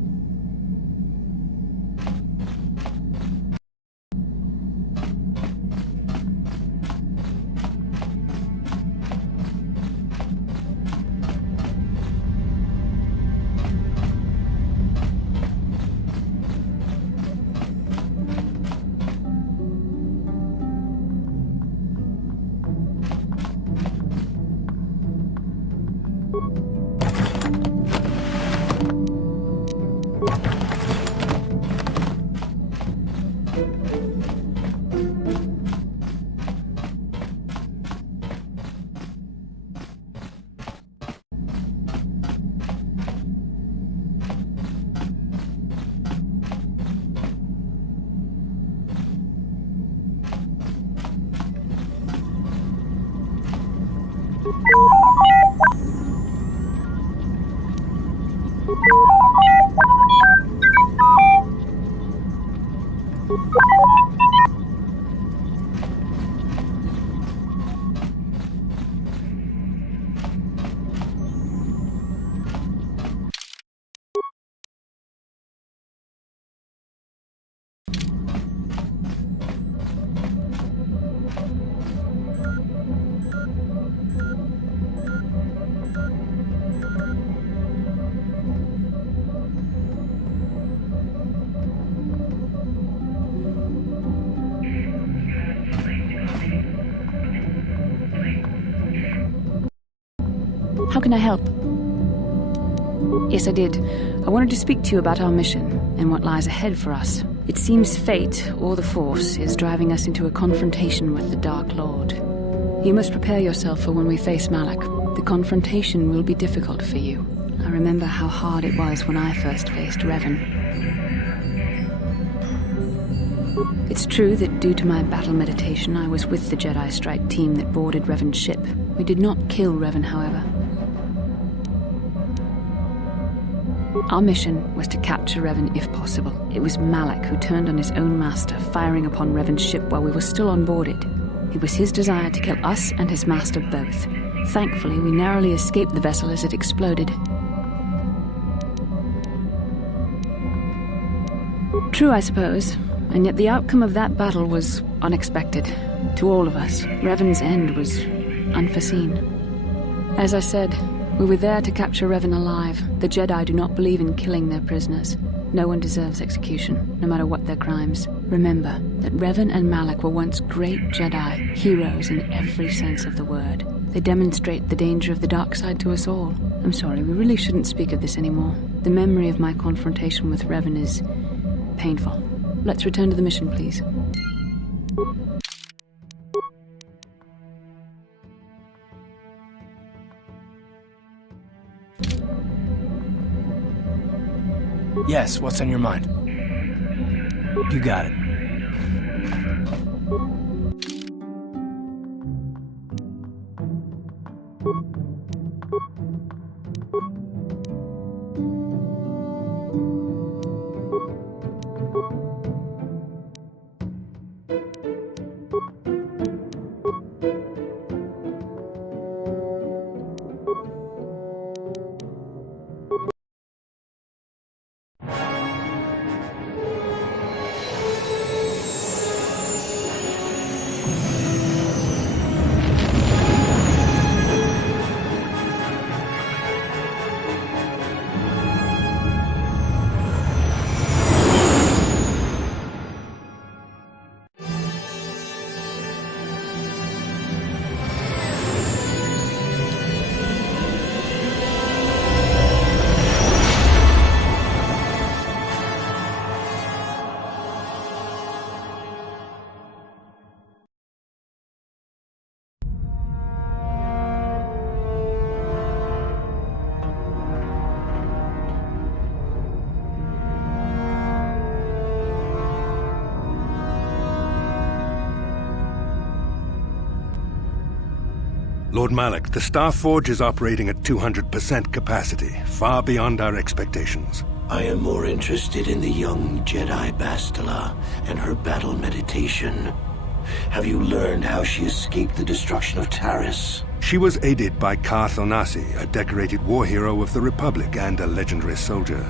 How can I help? Yes, I did. I wanted to speak to you about our mission. and what lies ahead for us. It seems fate, or the Force, is driving us into a confrontation with the Dark Lord. You must prepare yourself for when we face Malak. The confrontation will be difficult for you. I remember how hard it was when I first faced Revan. It's true that due to my battle meditation, I was with the Jedi strike team that boarded Revan's ship. We did not kill Revan, however. Our mission was to capture Revan if possible. It was Malak who turned on his own master, firing upon Revan's ship while we were still on board it. It was his desire to kill us and his master both. Thankfully, we narrowly escaped the vessel as it exploded. True, I suppose, and yet the outcome of that battle was unexpected. To all of us, Revan's end was unforeseen. As I said, we were there to capture Revan alive. The Jedi do not believe in killing their prisoners. No one deserves execution, no matter what their crimes. Remember that Revan and Malak were once great Jedi, heroes in every sense of the word. They demonstrate the danger of the dark side to us all. I'm sorry, we really shouldn't speak of this anymore. The memory of my confrontation with Revan is painful. Let's return to the mission, please. Yes, what's on your mind? You got it. Lord Malak, the Star Forge is operating at 200% capacity, far beyond our expectations. I am more interested in the young Jedi Bastila and her battle meditation. Have you learned how she escaped the destruction of Taris? She was aided by Karth Onasi, a decorated war hero of the Republic and a legendary soldier.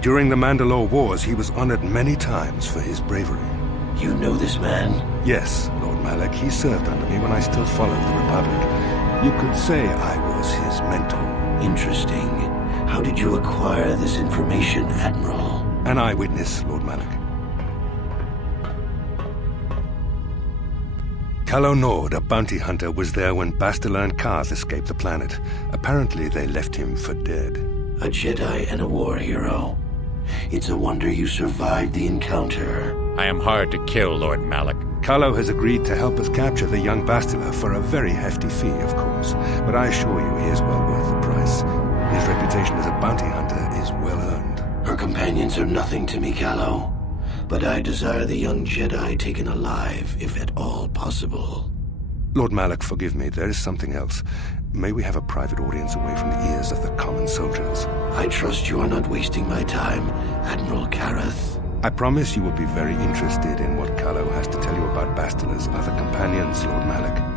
During the Mandalore Wars, he was honored many times for his bravery. You know this man? Yes, Lord Malak. He served under me when I still followed the Republic. You could say I was his mentor. Interesting. How did you acquire this information, Admiral? An eyewitness, Lord Malak. Calo Nord, a bounty hunter, was there when Bastila and Karth escaped the planet. Apparently, they left him for dead. A Jedi and a war hero. It's a wonder you survived the encounter. I am hard to kill, Lord Malak. Calo has agreed to help us capture the young Bastila for a very hefty fee, of course. But I assure you he is well worth the price. His reputation as a bounty hunter is well earned. Her companions are nothing to me, Calo. But I desire the young Jedi taken alive, if at all possible. Lord Malak, forgive me. There is something else. May we have a private audience away from the ears of the common soldiers? I trust you are not wasting my time, Admiral Karath. I promise you will be very interested in what Calo has to tell you about Bastila's other companions, Lord Malak.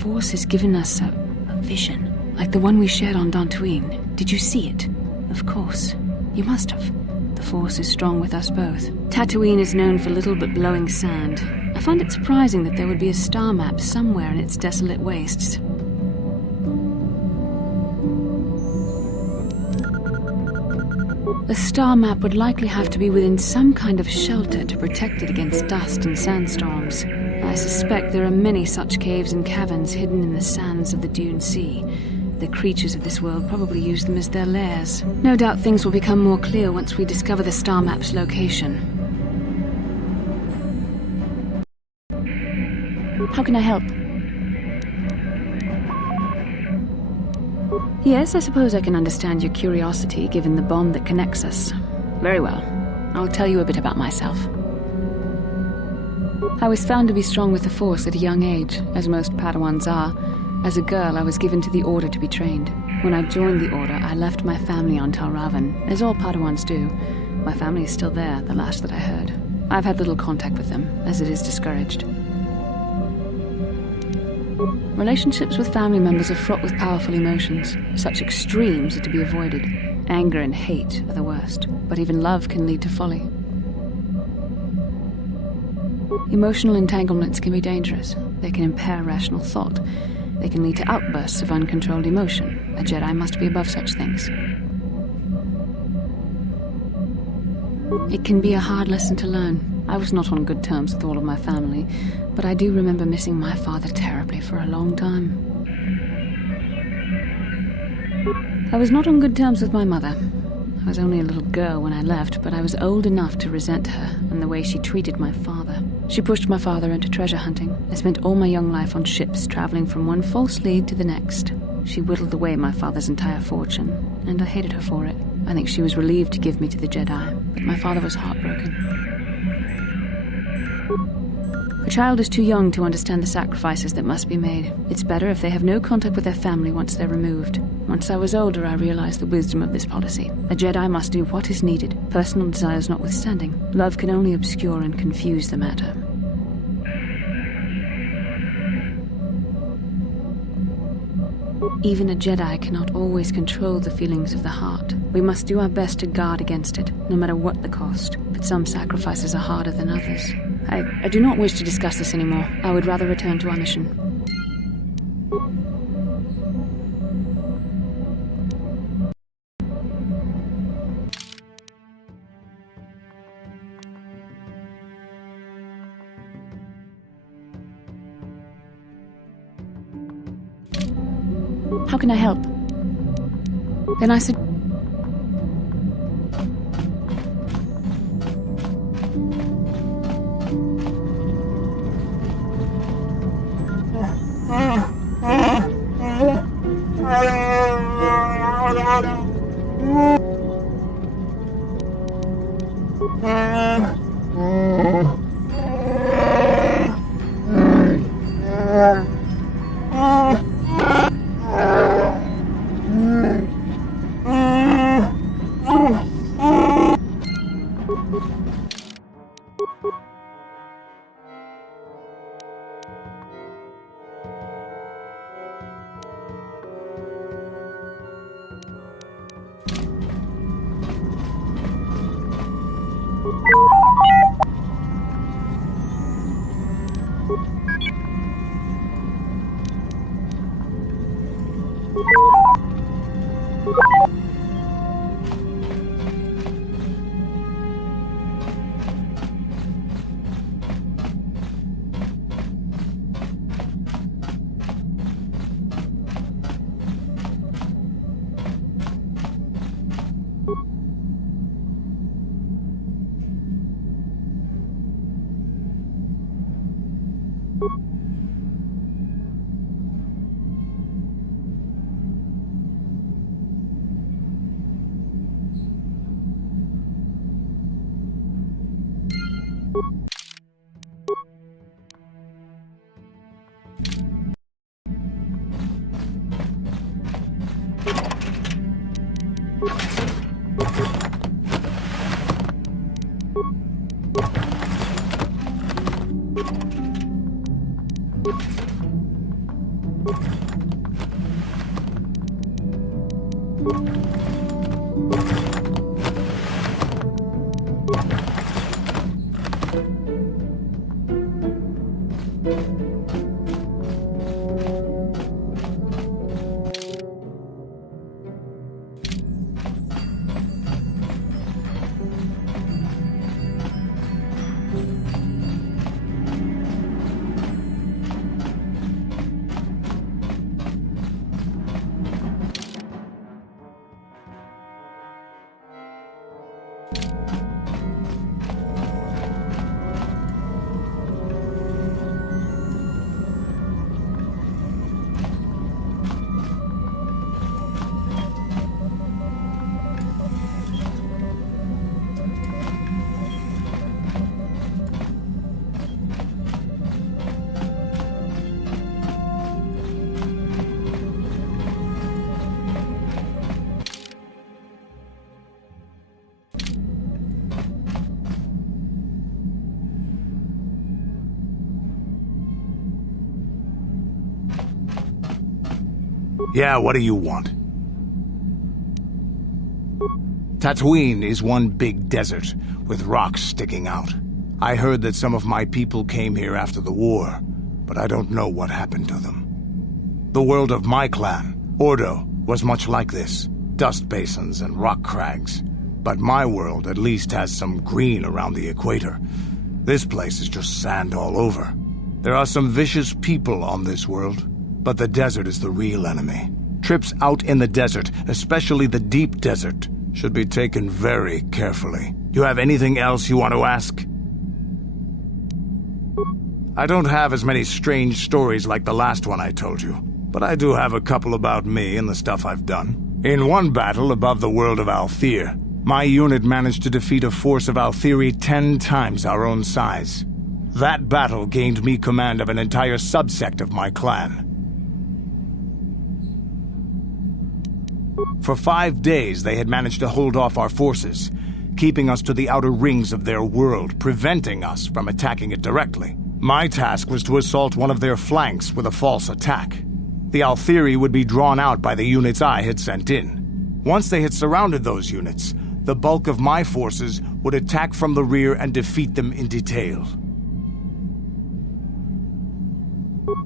Force has given us a vision, like the one we shared on Dantooine. Did you see it? Of course. You must have. The Force is strong with us both. Tatooine is known for little but blowing sand. I find it surprising that there would be a star map somewhere in its desolate wastes. The star map would likely have to be within some kind of shelter to protect it against dust and sandstorms. I suspect there are many such caves and caverns hidden in the sands of the Dune Sea. The creatures of this world probably use them as their lairs. No doubt things will become more clear once we discover the star map's location. How can I help? Yes, I suppose I can understand your curiosity, given the bond that connects us. Very well. I'll tell you a bit about myself. I was found to be strong with the Force at a young age, as most Padawans are. As a girl, I was given to the Order to be trained. When I joined the Order, I left my family on Tal Ravan, as all Padawans do. My family is still there, the last that I heard. I've had little contact with them, as it is discouraged. Relationships with family members are fraught with powerful emotions. Such extremes are to be avoided. Anger and hate are the worst, but even love can lead to folly. Emotional entanglements can be dangerous. They can impair rational thought. They can lead to outbursts of uncontrolled emotion. A Jedi must be above such things. It can be a hard lesson to learn. I was not on good terms with all of my family, but I do remember missing my father terribly for a long time. I was not on good terms with my mother. I was only a little girl when I left, but I was old enough to resent her and the way she treated my father. She pushed my father into treasure hunting. I spent all my young life on ships, traveling from one false lead to the next. She whittled away my father's entire fortune, and I hated her for it. I think she was relieved to give me to the Jedi, but my father was heartbroken. A child is too young to understand the sacrifices that must be made. It's better if they have no contact with their family once they're removed. Once I was older, I realized the wisdom of this policy. A Jedi must do what is needed, personal desires notwithstanding. Love can only obscure and confuse the matter. Even a Jedi cannot always control the feelings of the heart. We must do our best to guard against it, no matter what the cost. But some sacrifices are harder than others. I do not wish to discuss this anymore. I would rather return to our mission. How can I help? Then I said... Yeah, what do you want? Tatooine is one big desert, with rocks sticking out. I heard that some of my people came here after the war, but I don't know what happened to them. The world of my clan, Ordo, was much like this. Dust basins and rock crags. But my world at least has some green around the equator. This place is just sand all over. There are some vicious people on this world, but the desert is the real enemy. Trips out in the desert, especially the deep desert, should be taken very carefully. You have anything else you want to ask? I don't have as many strange stories like the last one I told you, but I do have a couple about me and the stuff I've done. In one battle above the world of Althir, my unit managed to defeat a force of Althiri 10 times our own size. That battle gained me command of an entire subsect of my clan. For 5 days, they had managed to hold off our forces, keeping us to the outer rings of their world, preventing us from attacking it directly. My task was to assault one of their flanks with a false attack. The Althiri would be drawn out by the units I had sent in. Once they had surrounded those units, the bulk of my forces would attack from the rear and defeat them in detail.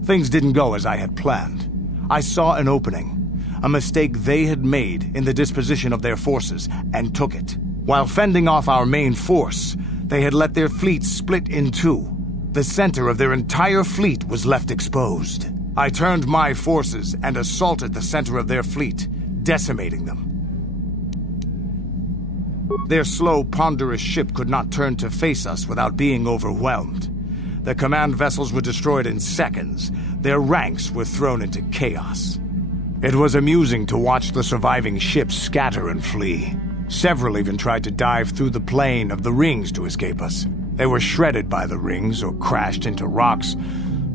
Things didn't go as I had planned. I saw an opening, a mistake they had made in the disposition of their forces, and took it. While fending off our main force, they had let their fleet split in two. The center of their entire fleet was left exposed. I turned my forces and assaulted the center of their fleet, decimating them. Their slow, ponderous ship could not turn to face us without being overwhelmed. The command vessels were destroyed in seconds. Their ranks were thrown into chaos. It was amusing to watch the surviving ships scatter and flee. Several even tried to dive through the plane of the rings to escape us. They were shredded by the rings, or crashed into rocks,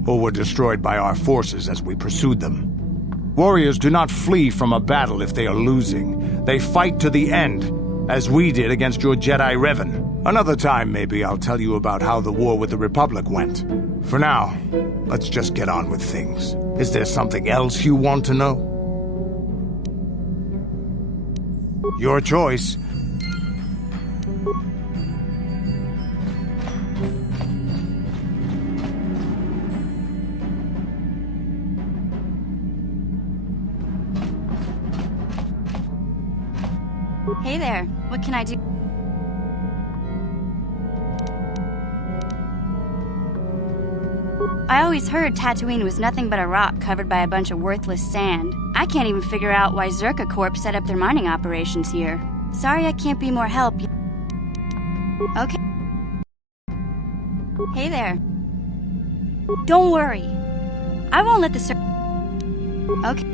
or were destroyed by our forces as we pursued them. Warriors do not flee from a battle if they are losing. They fight to the end, as we did against your Jedi Revan. Another time, maybe, I'll tell you about how the war with the Republic went. For now, let's just get on with things. Is there something else you want to know? Your choice. Hey there, what can I do? I always heard Tatooine was nothing but a rock covered by a bunch of worthless sand. I can't even figure out why Zerka Corp set up their mining operations here. Sorry I can't be more help. Okay. Hey there. Don't worry. I won't let the Okay.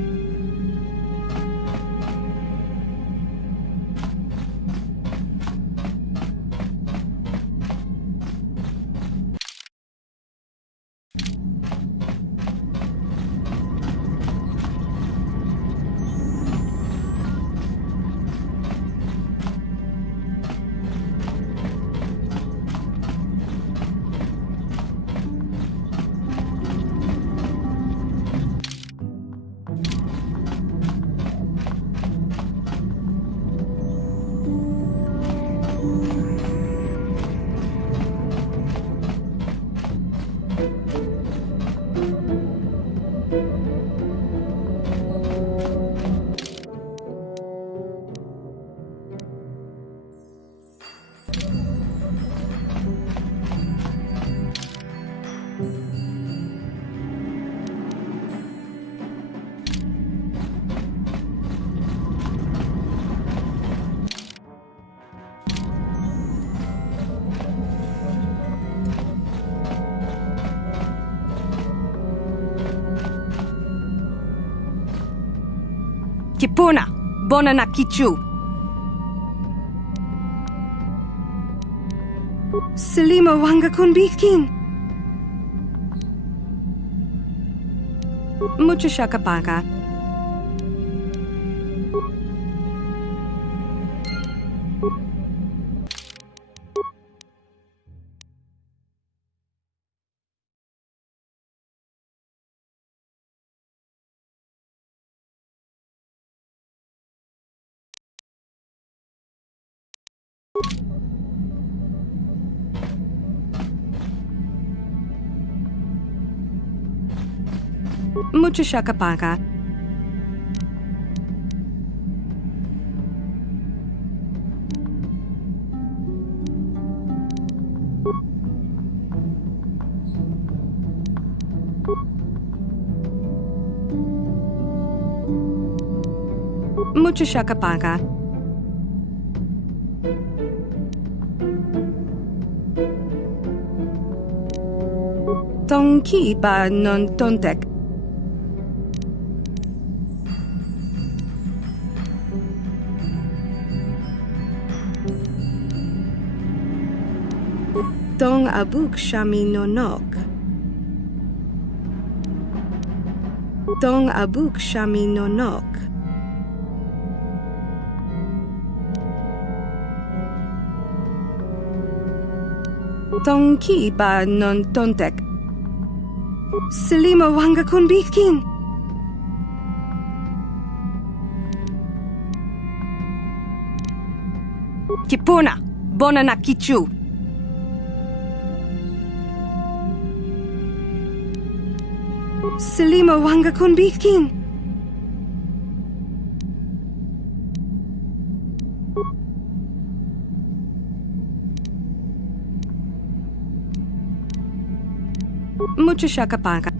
Kipuna, Bonana Kichu. Selima Wanga Kunbitkin. Mucho Shakapaka. Mucho Shakapaka. Mucho Shakapaka. Tonki ba non tontek. Tong abuk shami no nok. Tong abuk shami no nok. Tong ki ba non tontek. Selima Wanga Kunbitkin. Kipuna, Bonana Kichu. Selima Wanga Kunbitkin. Mucho Shakapaka.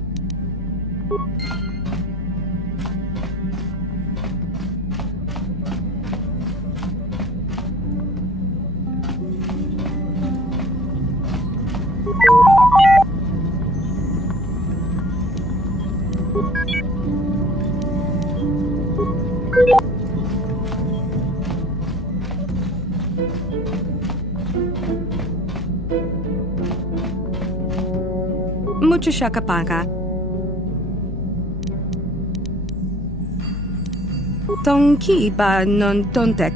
Mucho Shakapaka. Tonki ba non tontek.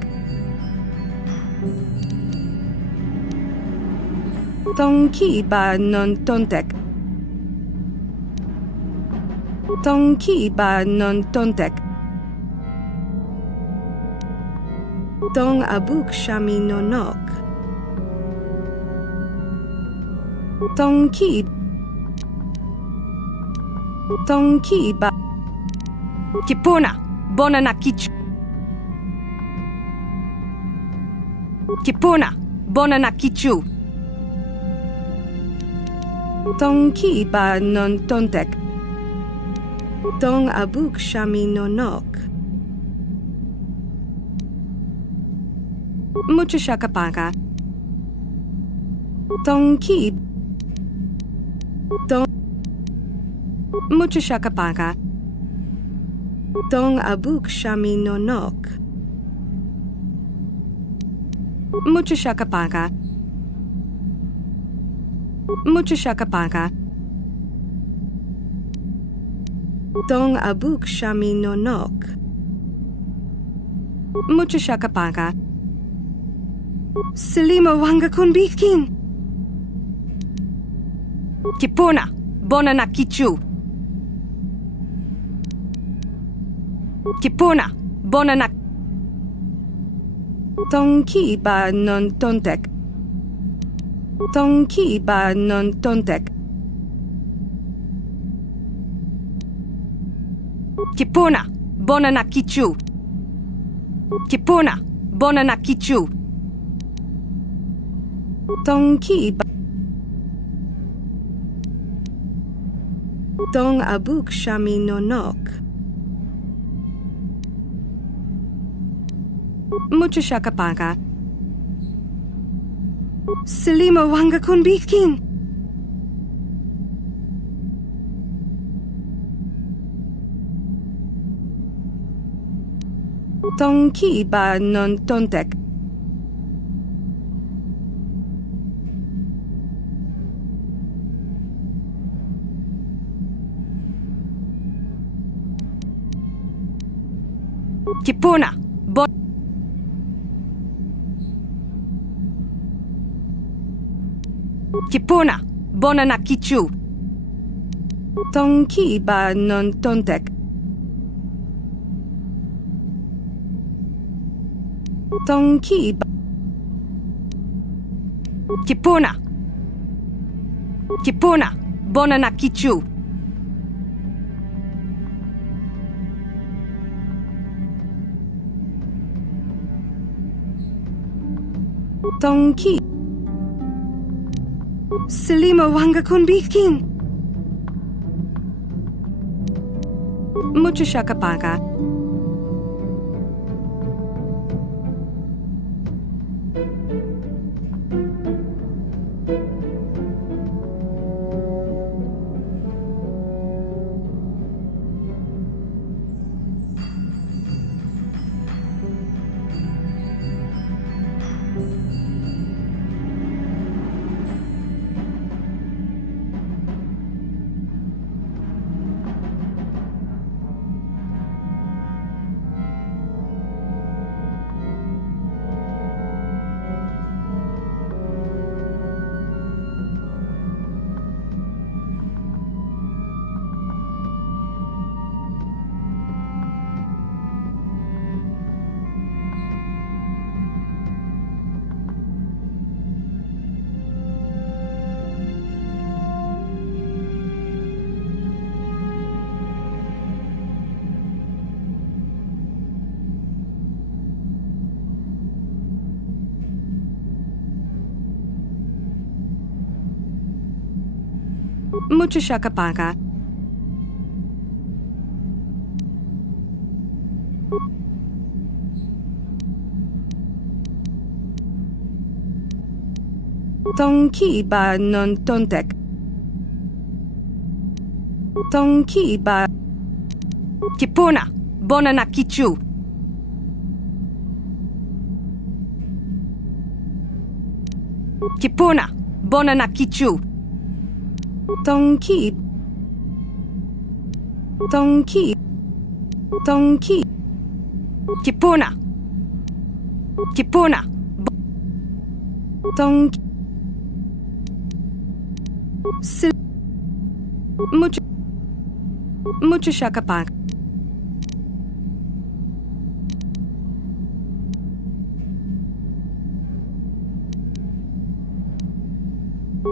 Tonki ba non tontek. Tonki ba non tontek. Tong abuk shami no nok. Tonki ba. Kipuna, Bonana Kichu. Kipuna, Bonana Kichu. Tonki ba non tontek. Tong abuk shami no nok. Mucho Shakapaka. Tonki. Mucho Shakapaka. Tong abuk shami no nok. Mucho Shakapaka. Mucho Shakapaka. Tong abuk shami no nok. Mucho Shakapaka. Selima Wanga Kunbitkin. Kipuna, Bonana Kichu. Kipuna, Bonana. Tonki ba non tontek. Tonki ba non tontek. Kipuna, Bonana Kichu. Kipuna, Bonana Kichu. Tonki ba. Tong abuk shami no nok. Mucho Shakapaka. Selima Wanga Kunbitkin. Tonki ba non tontek. Kipuna. Kipuna. Bonana kichu. Tonki ba non tontek. Tonki ba. Kipuna. Kipuna. Bonana kichu. Tonki. Selima wanga kunbikin. Mucho shakapaka. Mucho shakapaka. Tonki ba non tontek. Tonki ba. Kipuna. Bonana kichu. Kipuna. Bonana kichu. Tonki. Tonki. Tonki. Kipuna. Kipuna. Tonki. Mucho shakapaka.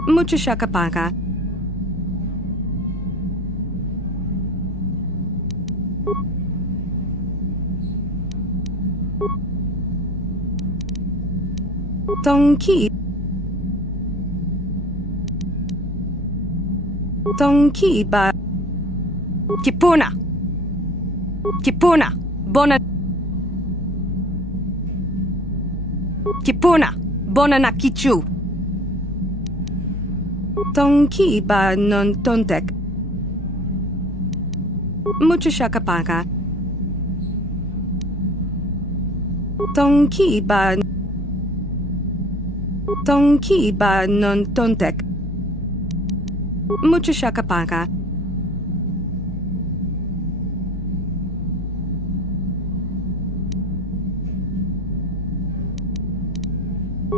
Mucho shakapaka. Tonki. Tonki ba. Kipuna. Kipuna. Bona. Kipuna. Bonana kichu. Tonki ba non tontek. Mucho shakapaka. Tonki ba. Tonki ba non tontek. Mucho shakapaka.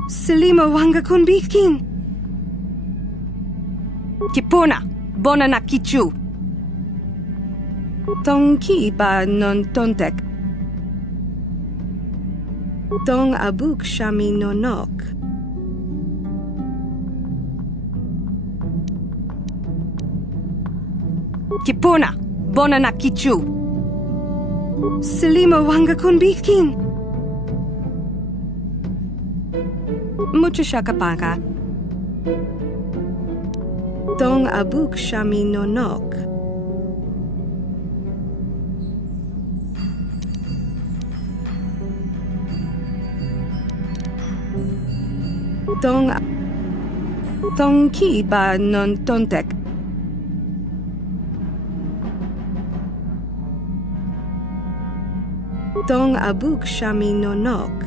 Selima wanga kunbikin. Kipuna. Bonana kichu. Tonki ba non tontek. Dong abuk shami nonok. Kipuna. Bonana kichu. Selima wanga kunbikin. Mucho shakapaka. Dong abuk shami nonok. Tonki ba non tontek. Dong Abuk Shami Nonok.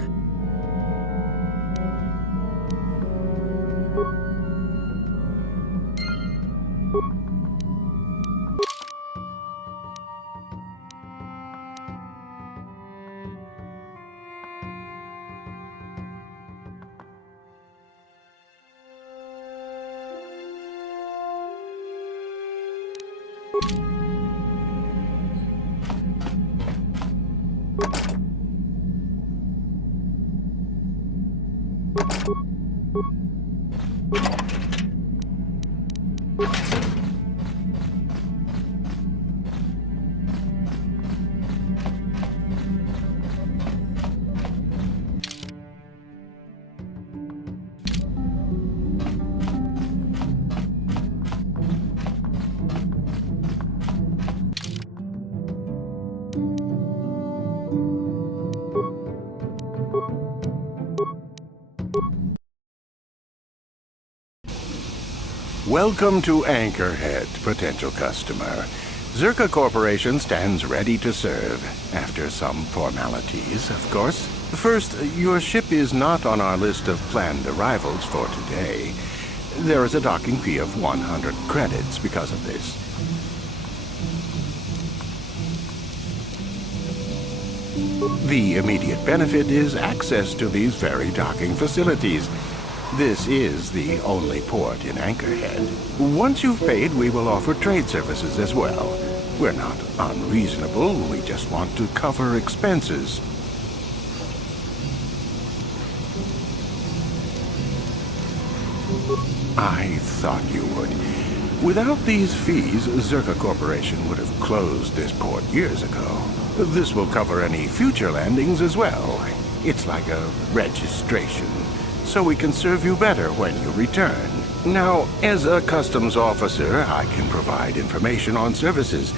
Welcome to Anchorhead, potential customer. Zerka Corporation stands ready to serve, after some formalities, of course. First, your ship is not on our list of planned arrivals for today. There is a docking fee of 100 credits because of this. The immediate benefit is access to these very docking facilities. This is the only port in Anchorhead. Once you've paid, we will offer trade services as well. We're not unreasonable, we just want to cover expenses. I thought you would. Without these fees, Zerka Corporation would have closed this port years ago. This will cover any future landings as well. It's like a registration, so we can serve you better when you return. Now, as a customs officer, I can provide information on services.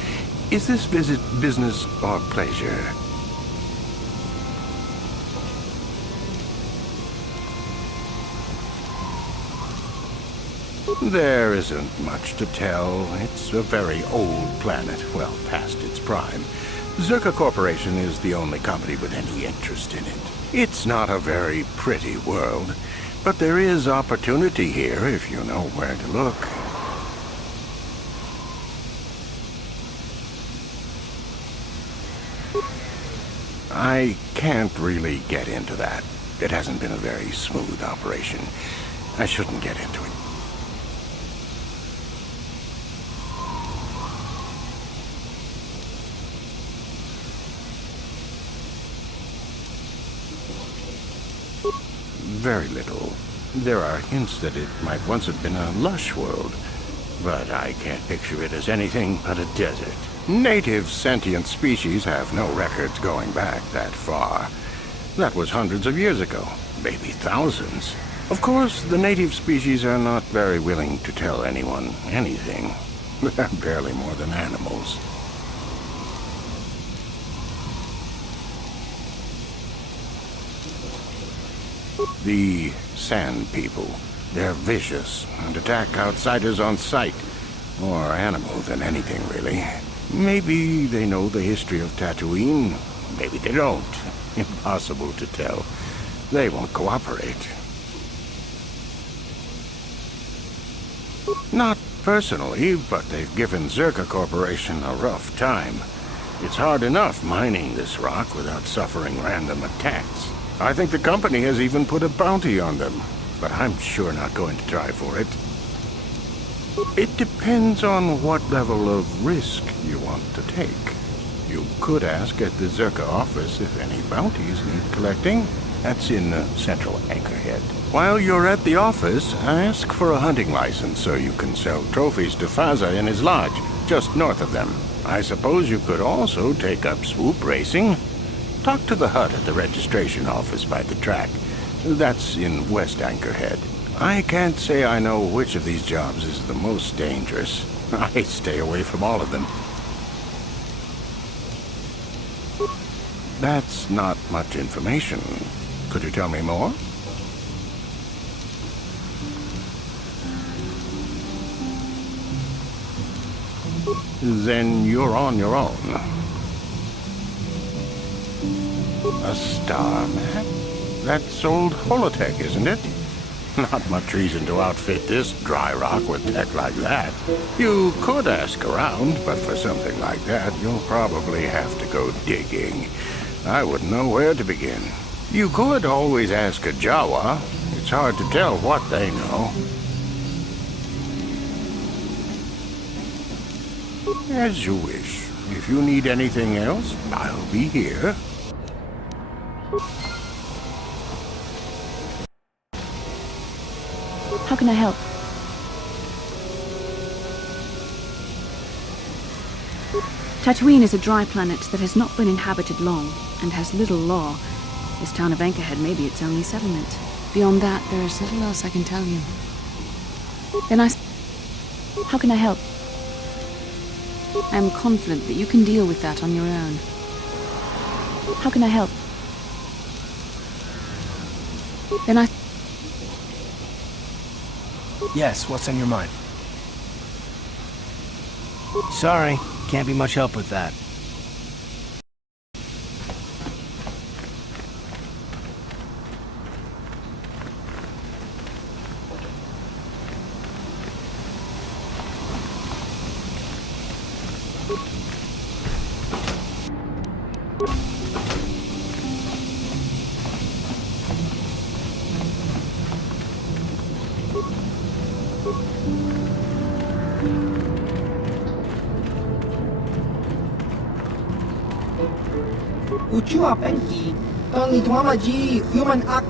Is this visit business or pleasure? There isn't much to tell. It's a very old planet, well past its prime. Zerka Corporation is the only company with any interest in it. It's not a very pretty world, but there is opportunity here if you know where to look. I can't really get into that. It hasn't been a very smooth operation. I shouldn't get into it. Very little. There are hints that it might once have been a lush world, but I can't picture it as anything but a desert. Native sentient species have no records going back that far. That was hundreds of years ago, maybe thousands. Of course, the native species are not very willing to tell anyone anything. They're barely more than animals. The Sand People. They're vicious and attack outsiders on sight. More animal than anything, really. Maybe they know the history of Tatooine. Maybe they don't. Impossible to tell. They won't cooperate. Not personally, but they've given Zerka Corporation a rough time. It's hard enough mining this rock without suffering random attacks. I think the company has even put a bounty on them, but I'm sure not going to try for it. It depends on what level of risk you want to take. You could ask at the Zerka office if any bounties need collecting. That's in central Anchorhead. While you're at the office, ask for a hunting license so you can sell trophies to Faza in his lodge, just north of them. I suppose you could also take up swoop racing. Talk to the hut at the registration office by the track. That's in West Anchorhead. I can't say I know which of these jobs is the most dangerous. I stay away from all of them. That's not much information. Could you tell me more? Then you're on your own. A star map? That's old Holotech, isn't it? Not much reason to outfit this dry rock with tech like that. You could ask around, but for something like that, you'll probably have to go digging. I wouldn't know where to begin. You could always ask a Jawa. It's hard to tell what they know. As you wish. If you need anything else, I'll be here. How can I help? Tatooine is a dry planet that has not been inhabited long and has little law. This town of Anchorhead may be its only settlement. Beyond that, there is little else I can tell you. Then how can I help? I am confident that you can deal with that on your own. How can I help? Then Yes, what's on your mind? Sorry, can't be much help with that. Uchua penki, tangi tuamaji, human ak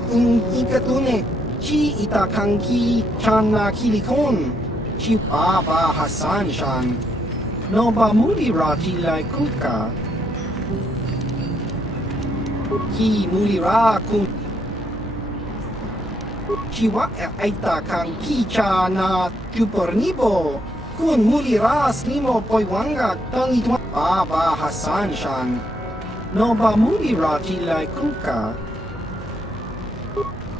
ikatune, chi itakanki, chana kilikon, chi baba Hassan shan, no ba muli rati lai kuka, ki muli ra kun, chi wa itakanki chana chupornibo, kun muli ra snimo poiwanga, tangi tuamaji, baba Hassan shan. No ba muli rati lai kuka.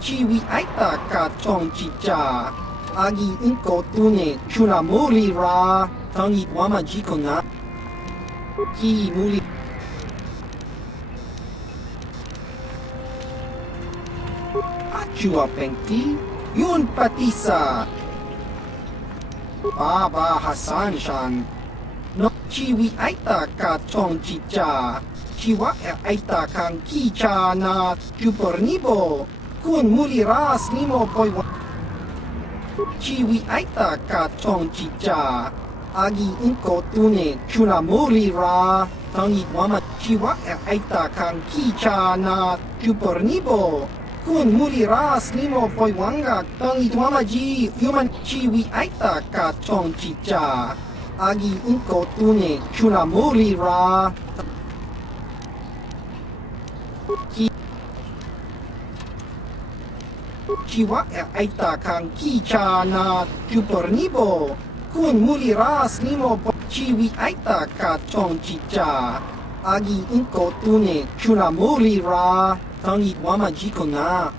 Chiwi aita ka chong chicha. Agi inko tune chuna muli ra. Tangi wama jikona. Ki muli. Achua pengti. Yun patisa. Baba Hassan shan. No chiwi aita ka chong chicha. Chiwa aita kang kicha na chupornibo kun muli ras nimo poiwa chiwi aita ka chong chicha agi inko tune chuna muli ra tangi wama chiwa aita kang kicha na chupornibo kun muli ras nimo poiwanga tangi wama ji human chiwi aita ka chong chicha agi inko tune chuna muli ra Chiwa aita kang kicha na chupornibo kun muli ras nimo chiwi aita ka chong chicha agi inko tune chuna muli ra tangi wama jiko na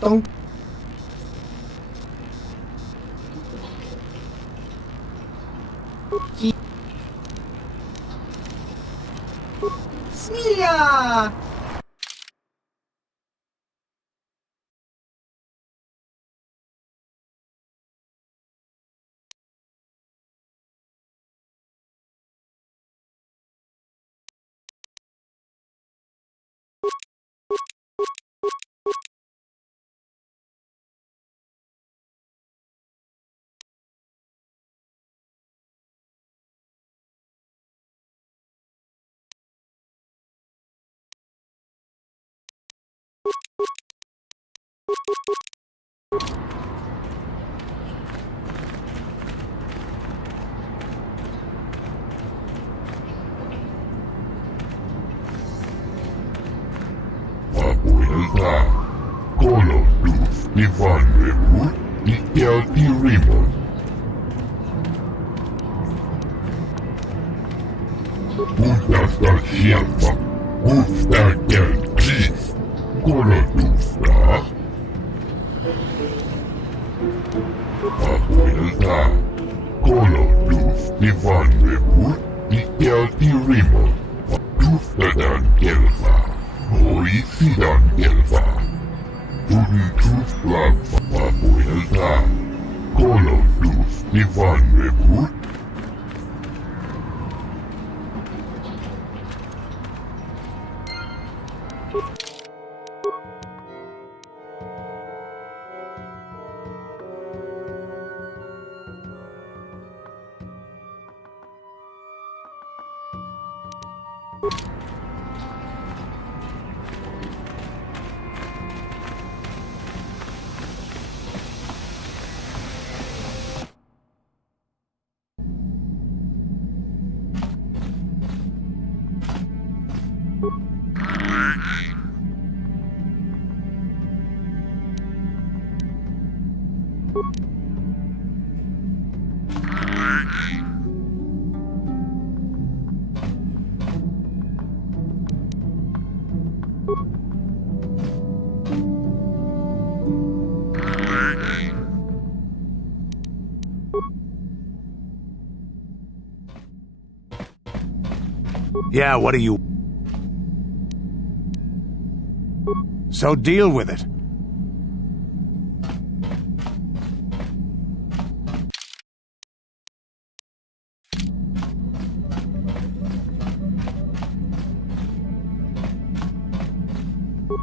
tong Smilia! Abuelta, Colo Luz, Ivan Rebut, Nikel y Rimo. Puntas da Sierva, Gusta del Chief, Colo Luz, Abuelta, Colo Luz, Ivan Rebut, Nikel y Rimo, Gusta del Gelfa. Sidang Elva. Tuni Truth Plug Papuelta. Kolo Truth Ivan Rebut. Yeah, what do you... So deal with it.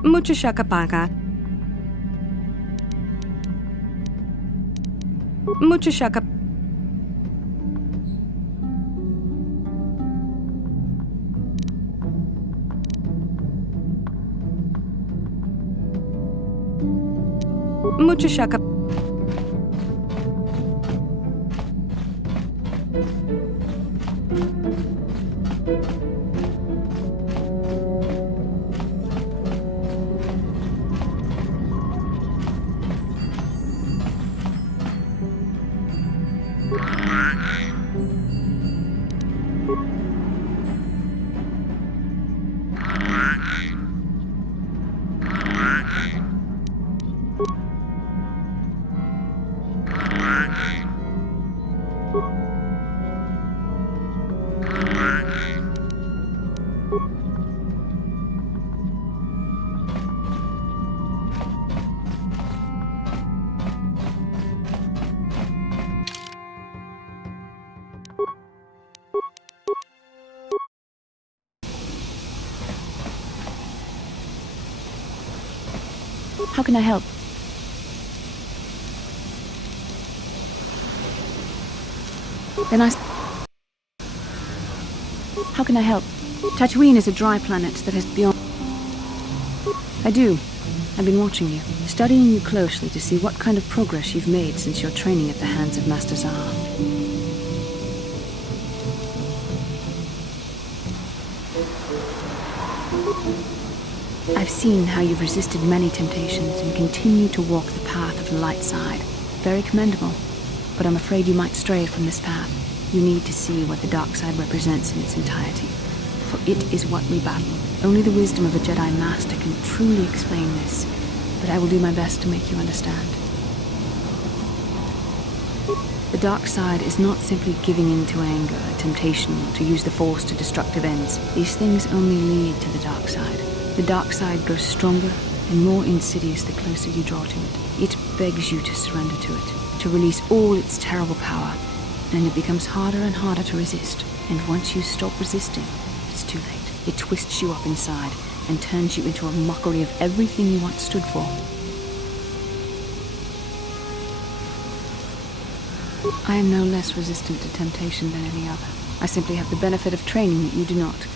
Mucho shakapaka. Mucho shaka. Mucho shaka. How can I help? Then How can I help? Tatooine is a dry planet that has beyond... I do. I've been watching you, studying you closely to see what kind of progress you've made since your training at the hands of Master Zahar. I've seen how you've resisted many temptations and continue to walk the path of the light side. Very commendable. But I'm afraid you might stray from this path. You need to see what the dark side represents in its entirety. For it is what we battle. Only the wisdom of a Jedi Master can truly explain this. But I will do my best to make you understand. The dark side is not simply giving in to anger, temptation, or to use the Force to destructive ends. These things only lead to the dark side. The dark side grows stronger and more insidious the closer you draw to it. It begs you to surrender to it, to release all its terrible power, and it becomes harder and harder to resist. And once you stop resisting, it's too late. It twists you up inside and turns you into a mockery of everything you once stood for. I am no less resistant to temptation than any other. I simply have the benefit of training that you do not.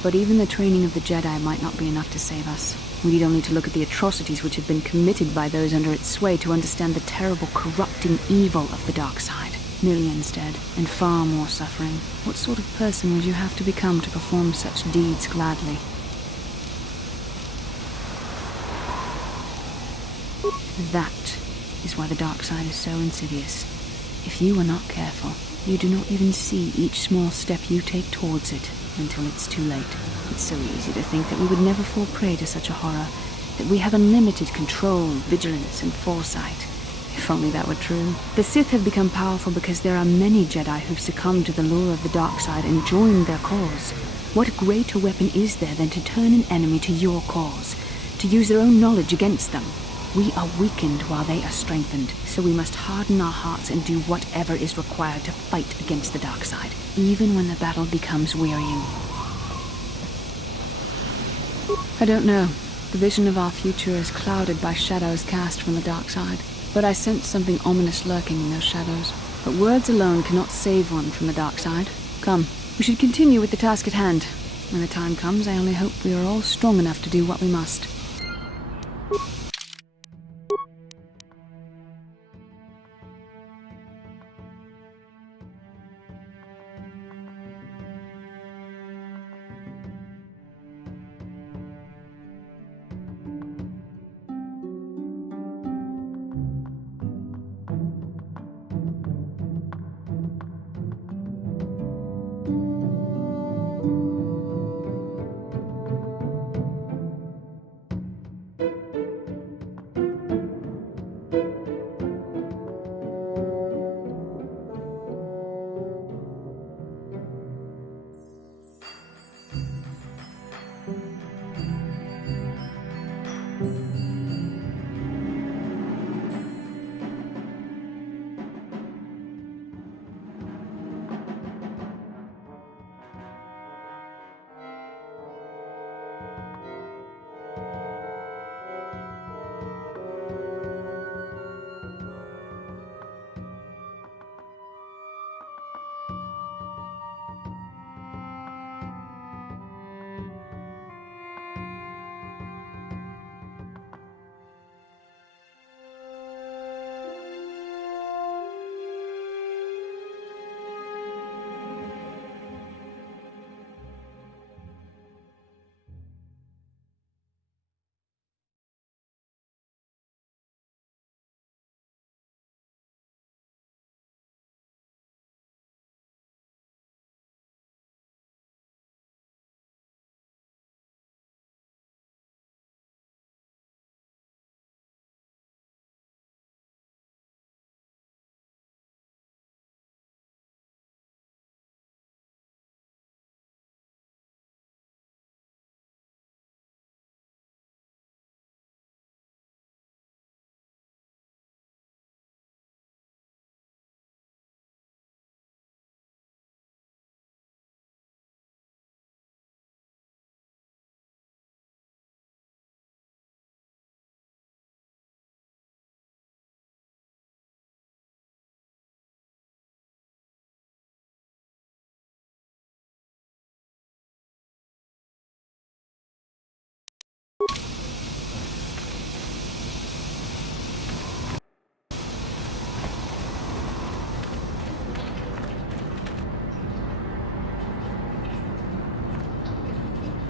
But even the training of the Jedi might not be enough to save us. We need only to look at the atrocities which have been committed by those under its sway to understand the terrible, corrupting evil of the dark side. Millions dead, and far more suffering. What sort of person would you have to become to perform such deeds gladly? That is why the dark side is so insidious. If you are not careful, you do not even see each small step you take towards it until it's too late. It's so easy to think that we would never fall prey to such a horror, that we have unlimited control, vigilance, and foresight. If only that were true. The Sith have become powerful because there are many Jedi who've succumbed to the lure of the dark side and joined their cause. What greater weapon is there than to turn an enemy to your cause? to use their own knowledge against them. We are weakened while they are strengthened, so we must harden our hearts and do whatever is required to fight against the dark side, even when the battle becomes wearying. I don't know. The vision of our future is clouded by shadows cast from the dark side, but I sense something ominous lurking in those shadows. But words alone cannot save one from the dark side. Come, we should continue with the task at hand. When the time comes, I only hope we are all strong enough to do what we must.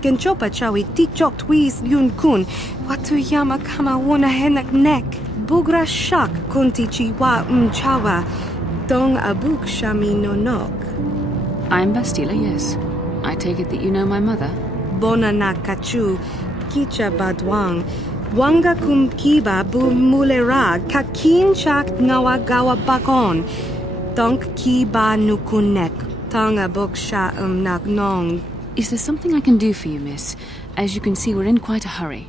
Genchopa chawi tichok twis yun kun. Watuyama kama wona henak nek. Bugra shak kunti chiwa mchawa. Dong abuk shami no nok. I'm Bastila, yes. I take it that you know my mother? Bona na kachu. Kicha badwang. Wanga kum kiba bu mulera. Kakin chak nawagawa bakon. Donk kiba nukunek. Tong abuk sha nak nong. Is there something I can do for you, miss? As you can see, we're in quite a hurry.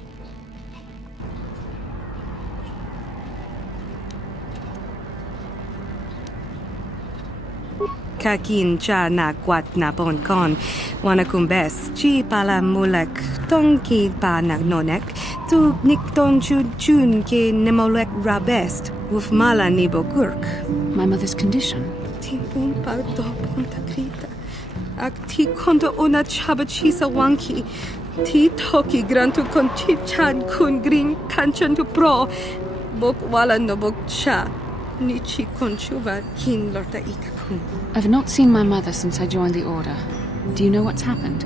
Kakin cha na kwat na bon kon. Wanakumbes chi pala mulek. Tonki pa nagnonek. Tu nikton chun ke nemolek rabest. Wuf mala nibo kurk. My mother's condition? Timpun pa do punta krita. Ak ti konto ona chabachisa wanki. Ti toki grantu kon chan kun green kanchan tu pro. Bok wala no bok cha. Nichi konchuva kin lorta ikakun. I've not seen my mother since I joined the Order. Do you know what's happened?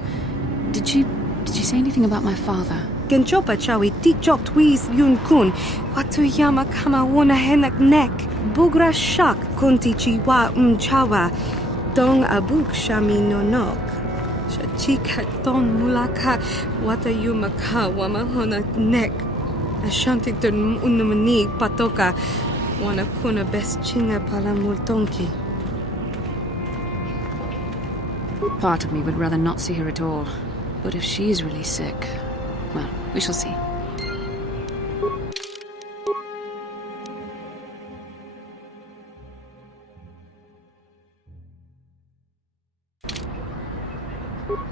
Did she say anything about my father? Genchopa chawi tichok twis yun kun. Watuyama kama wona henak nek. Bugra shak kunti chiwa mchawa. Dong abuk shami no nok. Chachika ton mulaka watayuma ka wamahona nek. Ashantiton unumani patoka. Wana kuna best chinga pala multonki. Part of me would rather not see her at all. But if she's really sick, well, we shall see.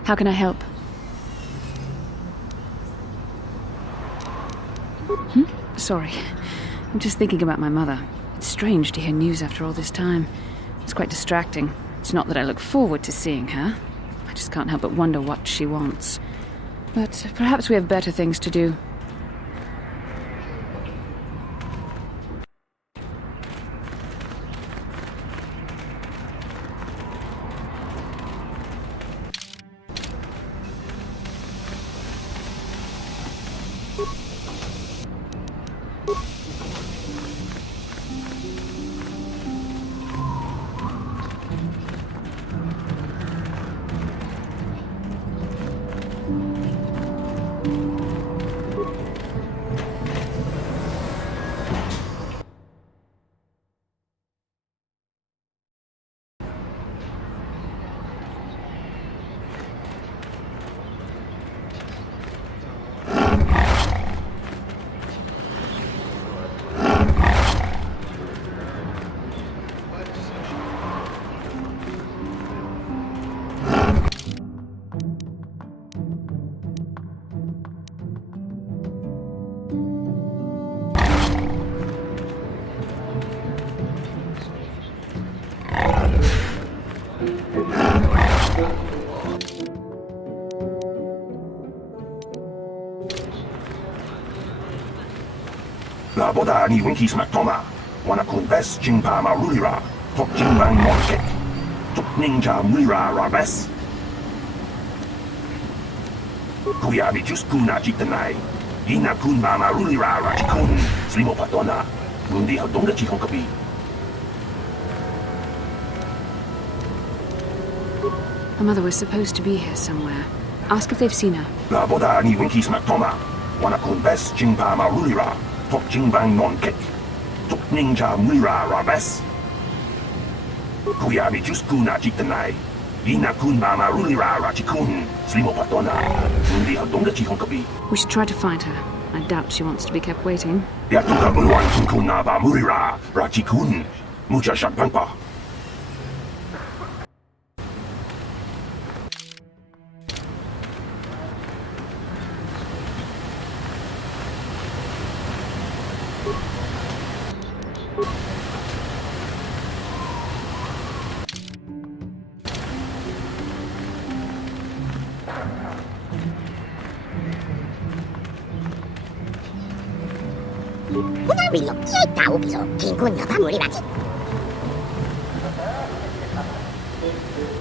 How can I help? Sorry. I'm just thinking about my mother. It's strange to hear news after all this time. It's quite distracting. It's not that I look forward to seeing her. I just can't help but wonder what she wants. But perhaps we have better things to do. Laboda ni winkis maktoma. Wana kun bes jingpa marulira. Tok jingbang monkek. Tok ninja mulira rabes. Kuya bijus kuna jitanai. Ina kun ba marulira rachikun. Slimo patona. Mundi hadonga chihong kapi. Her mother was supposed to be here somewhere. Ask if they've seen her. Laboda ni winkis maktoma. Wana kun bes jingpa marulira. Tok jingbang monkek. Tok ninja mulira rabes. Kuya bijus kuna jitanai. Ina kun ba marulira rachikun. Slimo patona. Mundi hadonga chihong kapi. We should try to find her. I doubt she wants to be kept waiting. Yatuka buwan kuna ba murira rachikun. Mucha shampangpa.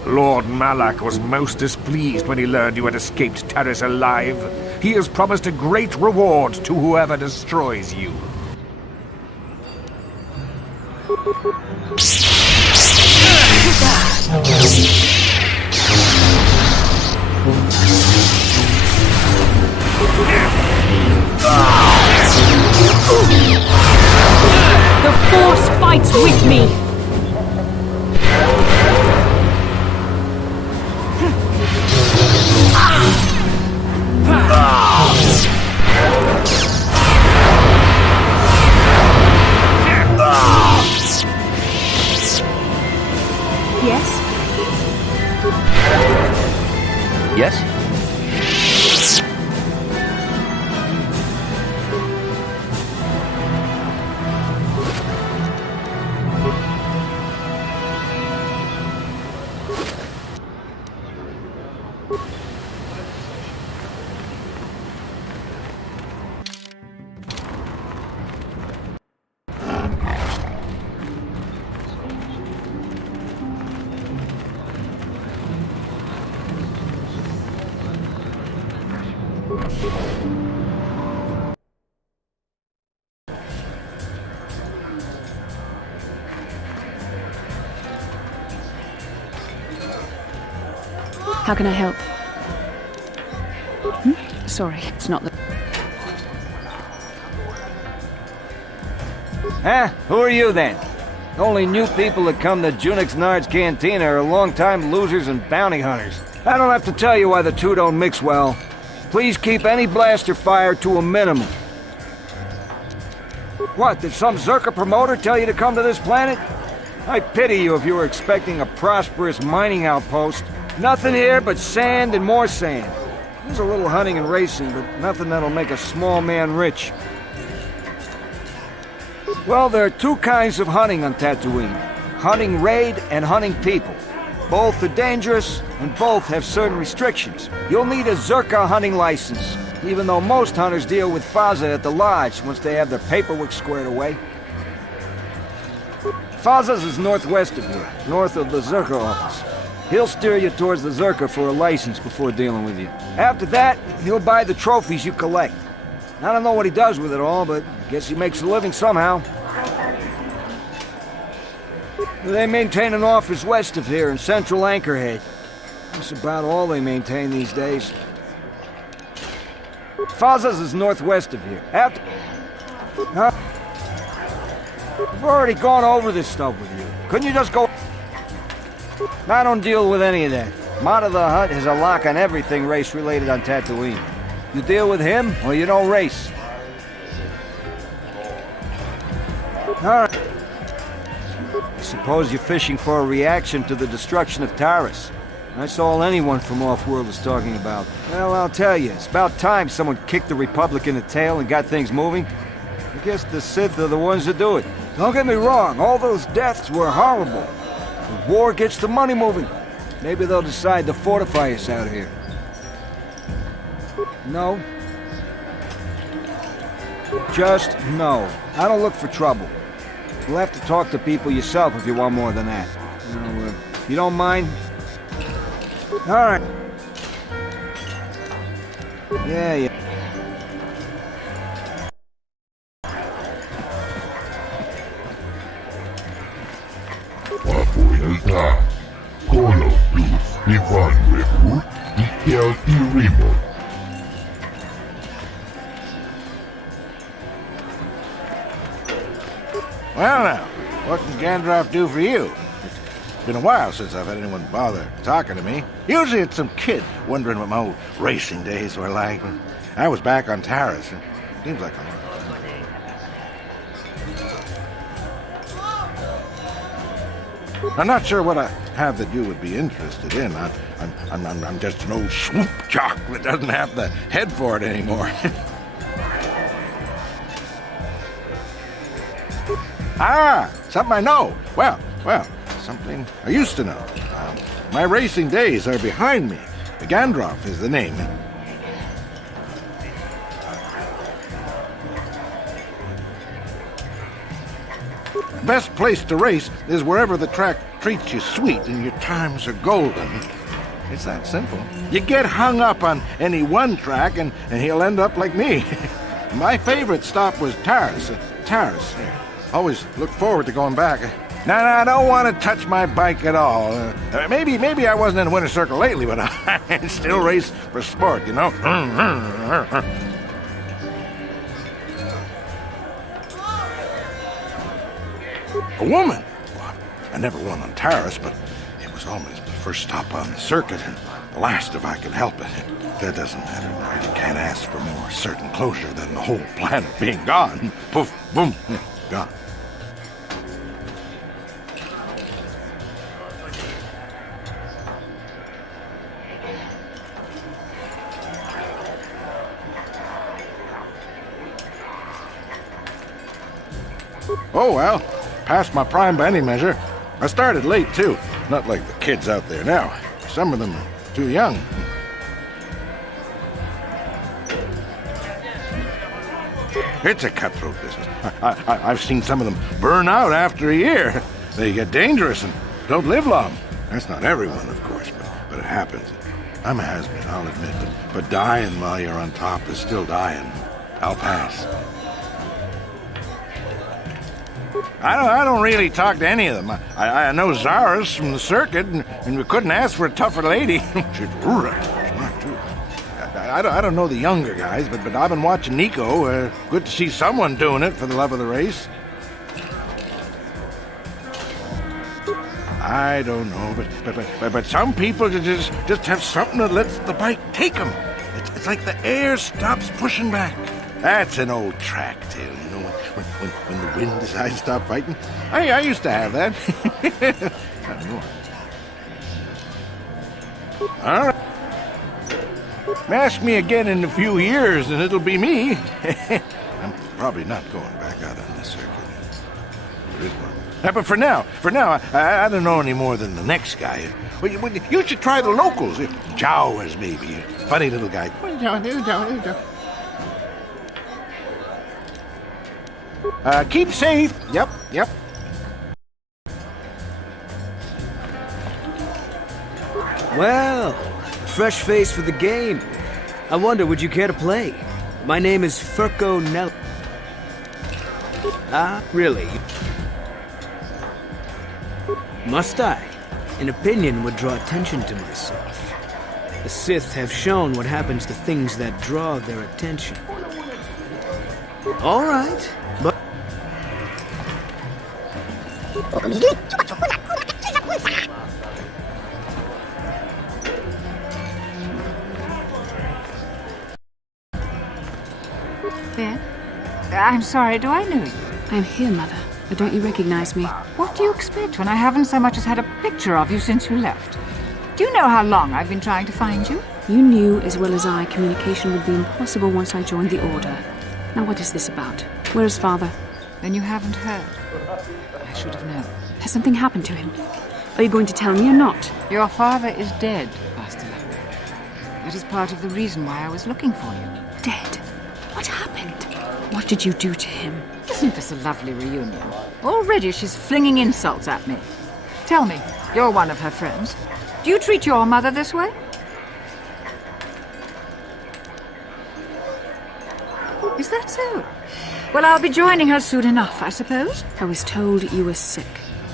Lord Malak was most displeased when he learned you had escaped Taris alive. He has promised a great reward to whoever destroys you. The Force fights with me! Yes? Yes? How can I help? Sorry, it's not the... Huh? Who are you then? The only new people that come to Junix Nard's Cantina are long-time losers and bounty hunters. I don't have to tell you why the two don't mix well. Please keep any blaster fire to a minimum. What, did some Zerka promoter tell you to come to this planet? I pity you if you were expecting a prosperous mining outpost. Nothing here but sand and more sand. There's a little hunting and racing, but nothing that'll make a small man rich. Well, there are two kinds of hunting on Tatooine. Hunting raid and hunting people. Both are dangerous, and both have certain restrictions. You'll need a Zerka hunting license, even though most hunters deal with Faza at the lodge once they have their paperwork squared away. Faza's is northwest of here, north of the Zerka office. He'll steer you towards the Zerka for a license before dealing with you. After that, he'll buy the trophies you collect. I don't know what he does with it all, but I guess he makes a living somehow. They maintain an office west of here in central Anchorhead. That's about all they maintain these days. Faza's is northwest of here. After... I've already gone over this stuff with you. Couldn't you just go... I don't deal with any of that. Mata the Hutt has a lock on everything race-related on Tatooine. You deal with him, or you don't race. Alright. I suppose you're fishing for a reaction to the destruction of Taris. That's all anyone from Off-World is talking about. Well, I'll tell you, it's about time someone kicked the Republic in the tail and got things moving. I guess the Sith are the ones that do it. Don't get me wrong, all those deaths were horrible. The war gets the money moving. Maybe they'll decide to fortify us out here. No. Just no. I don't look for trouble. You'll have to talk to people yourself if you want more than that. You don't mind? All right. Yeah. Papoyalta, Call of Duty Ivan Recruit, Ikel Remote. Well now, what can Gandalf do for you? It's been a while since I've had anyone bother talking to me. Usually it's some kid wondering what my old racing days were like. I was back on Taris. It seems like a lot. I'm not sure what I have that you would be interested in. I'm just an old swoop jock that doesn't have the head for it anymore. Something I know. Well, something I used to know. My racing days are behind me. Gandalf is the name. Best place to race is wherever the track treats you sweet and your times are golden. It's that simple. You get hung up on any one track and he'll end up like me. My favorite stop was Taris. Always look forward to going back. Now, I don't want to touch my bike at all. Maybe I wasn't in the winner's circle lately, but I still race for sport, you know? A woman? Well, I never won on Taris, but it was always the first stop on the circuit, and the last if I could help it. That doesn't matter, right? You can't ask for more certain closure than the whole planet being gone. Poof, boom, gone. Oh, well, past my prime by any measure. I started late, too. Not like the kids out there now. Some of them are too young. It's a cutthroat business. I've seen some of them burn out after a year. They get dangerous and don't live long. That's not everyone, of course, but it happens. I'm a has-been, I'll admit. But dying while you're on top is still dying. I'll pass. I don't really talk to any of them. I know Zara's from the circuit, and we couldn't ask for a tougher lady. She's smart, too. I don't know the younger guys, but I've been watching Nico. Good to see someone doing it for the love of the race. I don't know, but some people just have something that lets the bike take them. It's like the air stops pushing back. That's an old track tale, you know, when the wind decides to stop fighting. I used to have that. Not anymore. All right. Ask me again in a few years, and it'll be me. I'm probably not going back out on the circuit. There is one. But for now, I don't know any more than the next guy. You should try the locals. Jawas, maybe. Funny little guy. Keep safe. Yep. Well, fresh face for the game. I wonder, would you care to play? My name is Furko Nell. Ah, really? Must I? An opinion would draw attention to myself. The Sith have shown what happens to things that draw their attention. All right, but... Ben? I'm sorry, do I know you? I'm here, Mother. But don't you recognize me? What do you expect when I haven't so much as had a picture of you since you left? Do you know how long I've been trying to find you? You knew as well as I communication would be impossible once I joined the Order. Now what is this about? Where is Father? Then you haven't heard. I should have known. Has something happened to him? Are you going to tell me or not? Your father is dead, Bastila. That is part of the reason why I was looking for you. Dead? What happened? What did you do to him? Isn't this a lovely reunion? Already she's flinging insults at me. Tell me, you're one of her friends. Do you treat your mother this way? Is that so? Well, I'll be joining her soon enough, I suppose. I was told you were sick.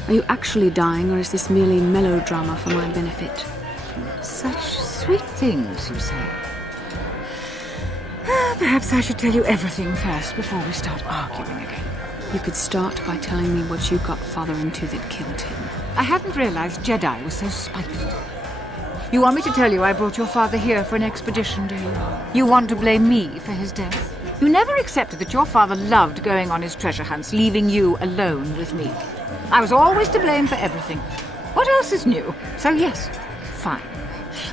Are you actually dying, or is this merely melodrama for my benefit? Such sweet things, you say. Perhaps I should tell you everything first before we start arguing again. You could start by telling me what you got Father into that killed him. I hadn't realized Jedi was so spiteful. You want me to tell you I brought your father here for an expedition, do you? You want to blame me for his death? You never accepted that your father loved going on his treasure hunts, leaving you alone with me. I was always to blame for everything. What else is new? So yes, fine.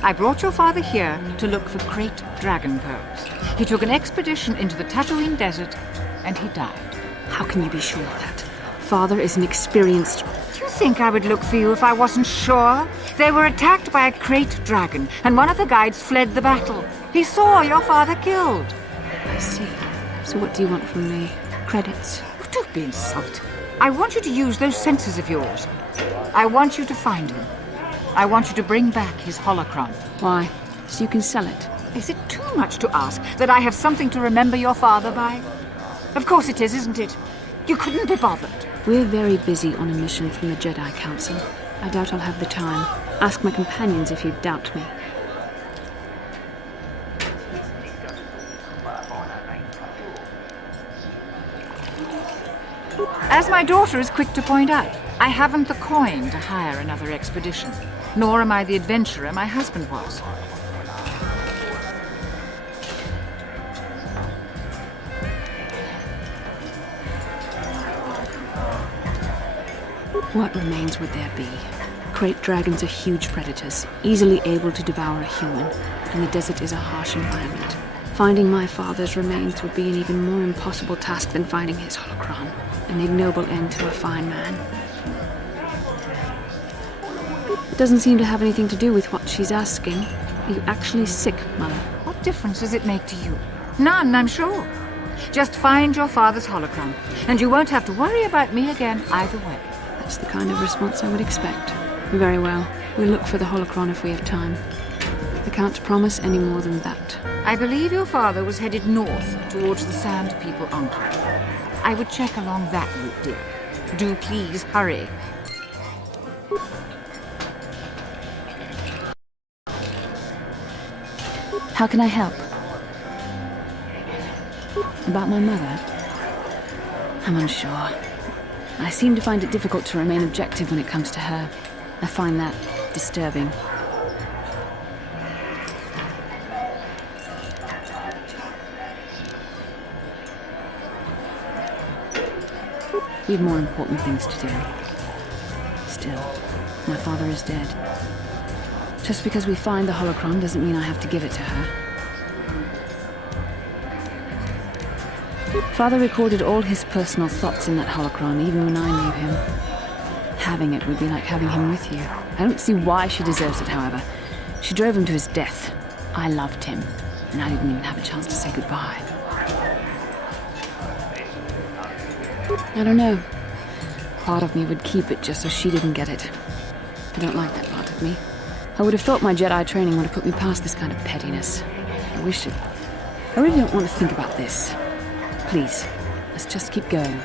I brought your father here to look for great dragon pearls. He took an expedition into the Tatooine desert, and he died. How can you be sure of that? Father is an experienced... Do you think I would look for you if I wasn't sure? They were attacked by a great dragon, and one of the guides fled the battle. He saw your father killed. I see. So what do you want from me? Credits? Oh, don't be insulted. I want you to use those senses of yours. I want you to find him. I want you to bring back his holocron. Why? So you can sell it? Is it too much to ask that I have something to remember your father by? Of course it is, isn't it? You couldn't be bothered. We're very busy on a mission from the Jedi Council. I doubt I'll have the time. Ask my companions if you doubt me. As my daughter is quick to point out, I haven't the coin to hire another expedition. Nor am I the adventurer my husband was. What remains would there be? Great dragons are huge predators, easily able to devour a human, and the desert is a harsh environment. Finding my father's remains would be an even more impossible task than finding his holocron, an ignoble end to a fine man. It doesn't seem to have anything to do with what she's asking. Are you actually sick, Mother? What difference does it make to you? None, I'm sure. Just find your father's holocron, and you won't have to worry about me again either way. That's the kind of response I would expect. Very well. We'll look for the holocron if we have time. I can't promise any more than that. I believe your father was headed north towards the Sand People Enclave. I would check along that route, dear. Do please hurry. How can I help? About my mother? I'm unsure. I seem to find it difficult to remain objective when it comes to her. I find that disturbing. We have more important things to do. Still, my father is dead. Just because we find the holocron doesn't mean I have to give it to her. Father recorded all his personal thoughts in that holocron, even when I knew him. Having it would be like having him with you. I don't see why she deserves it, however. She drove him to his death. I loved him, and I didn't even have a chance to say goodbye. I don't know. Part of me would keep it just so she didn't get it. I don't like that part of me. I would have thought my Jedi training would have put me past this kind of pettiness. I wish it... I really don't want to think about this. Please, let's just keep going.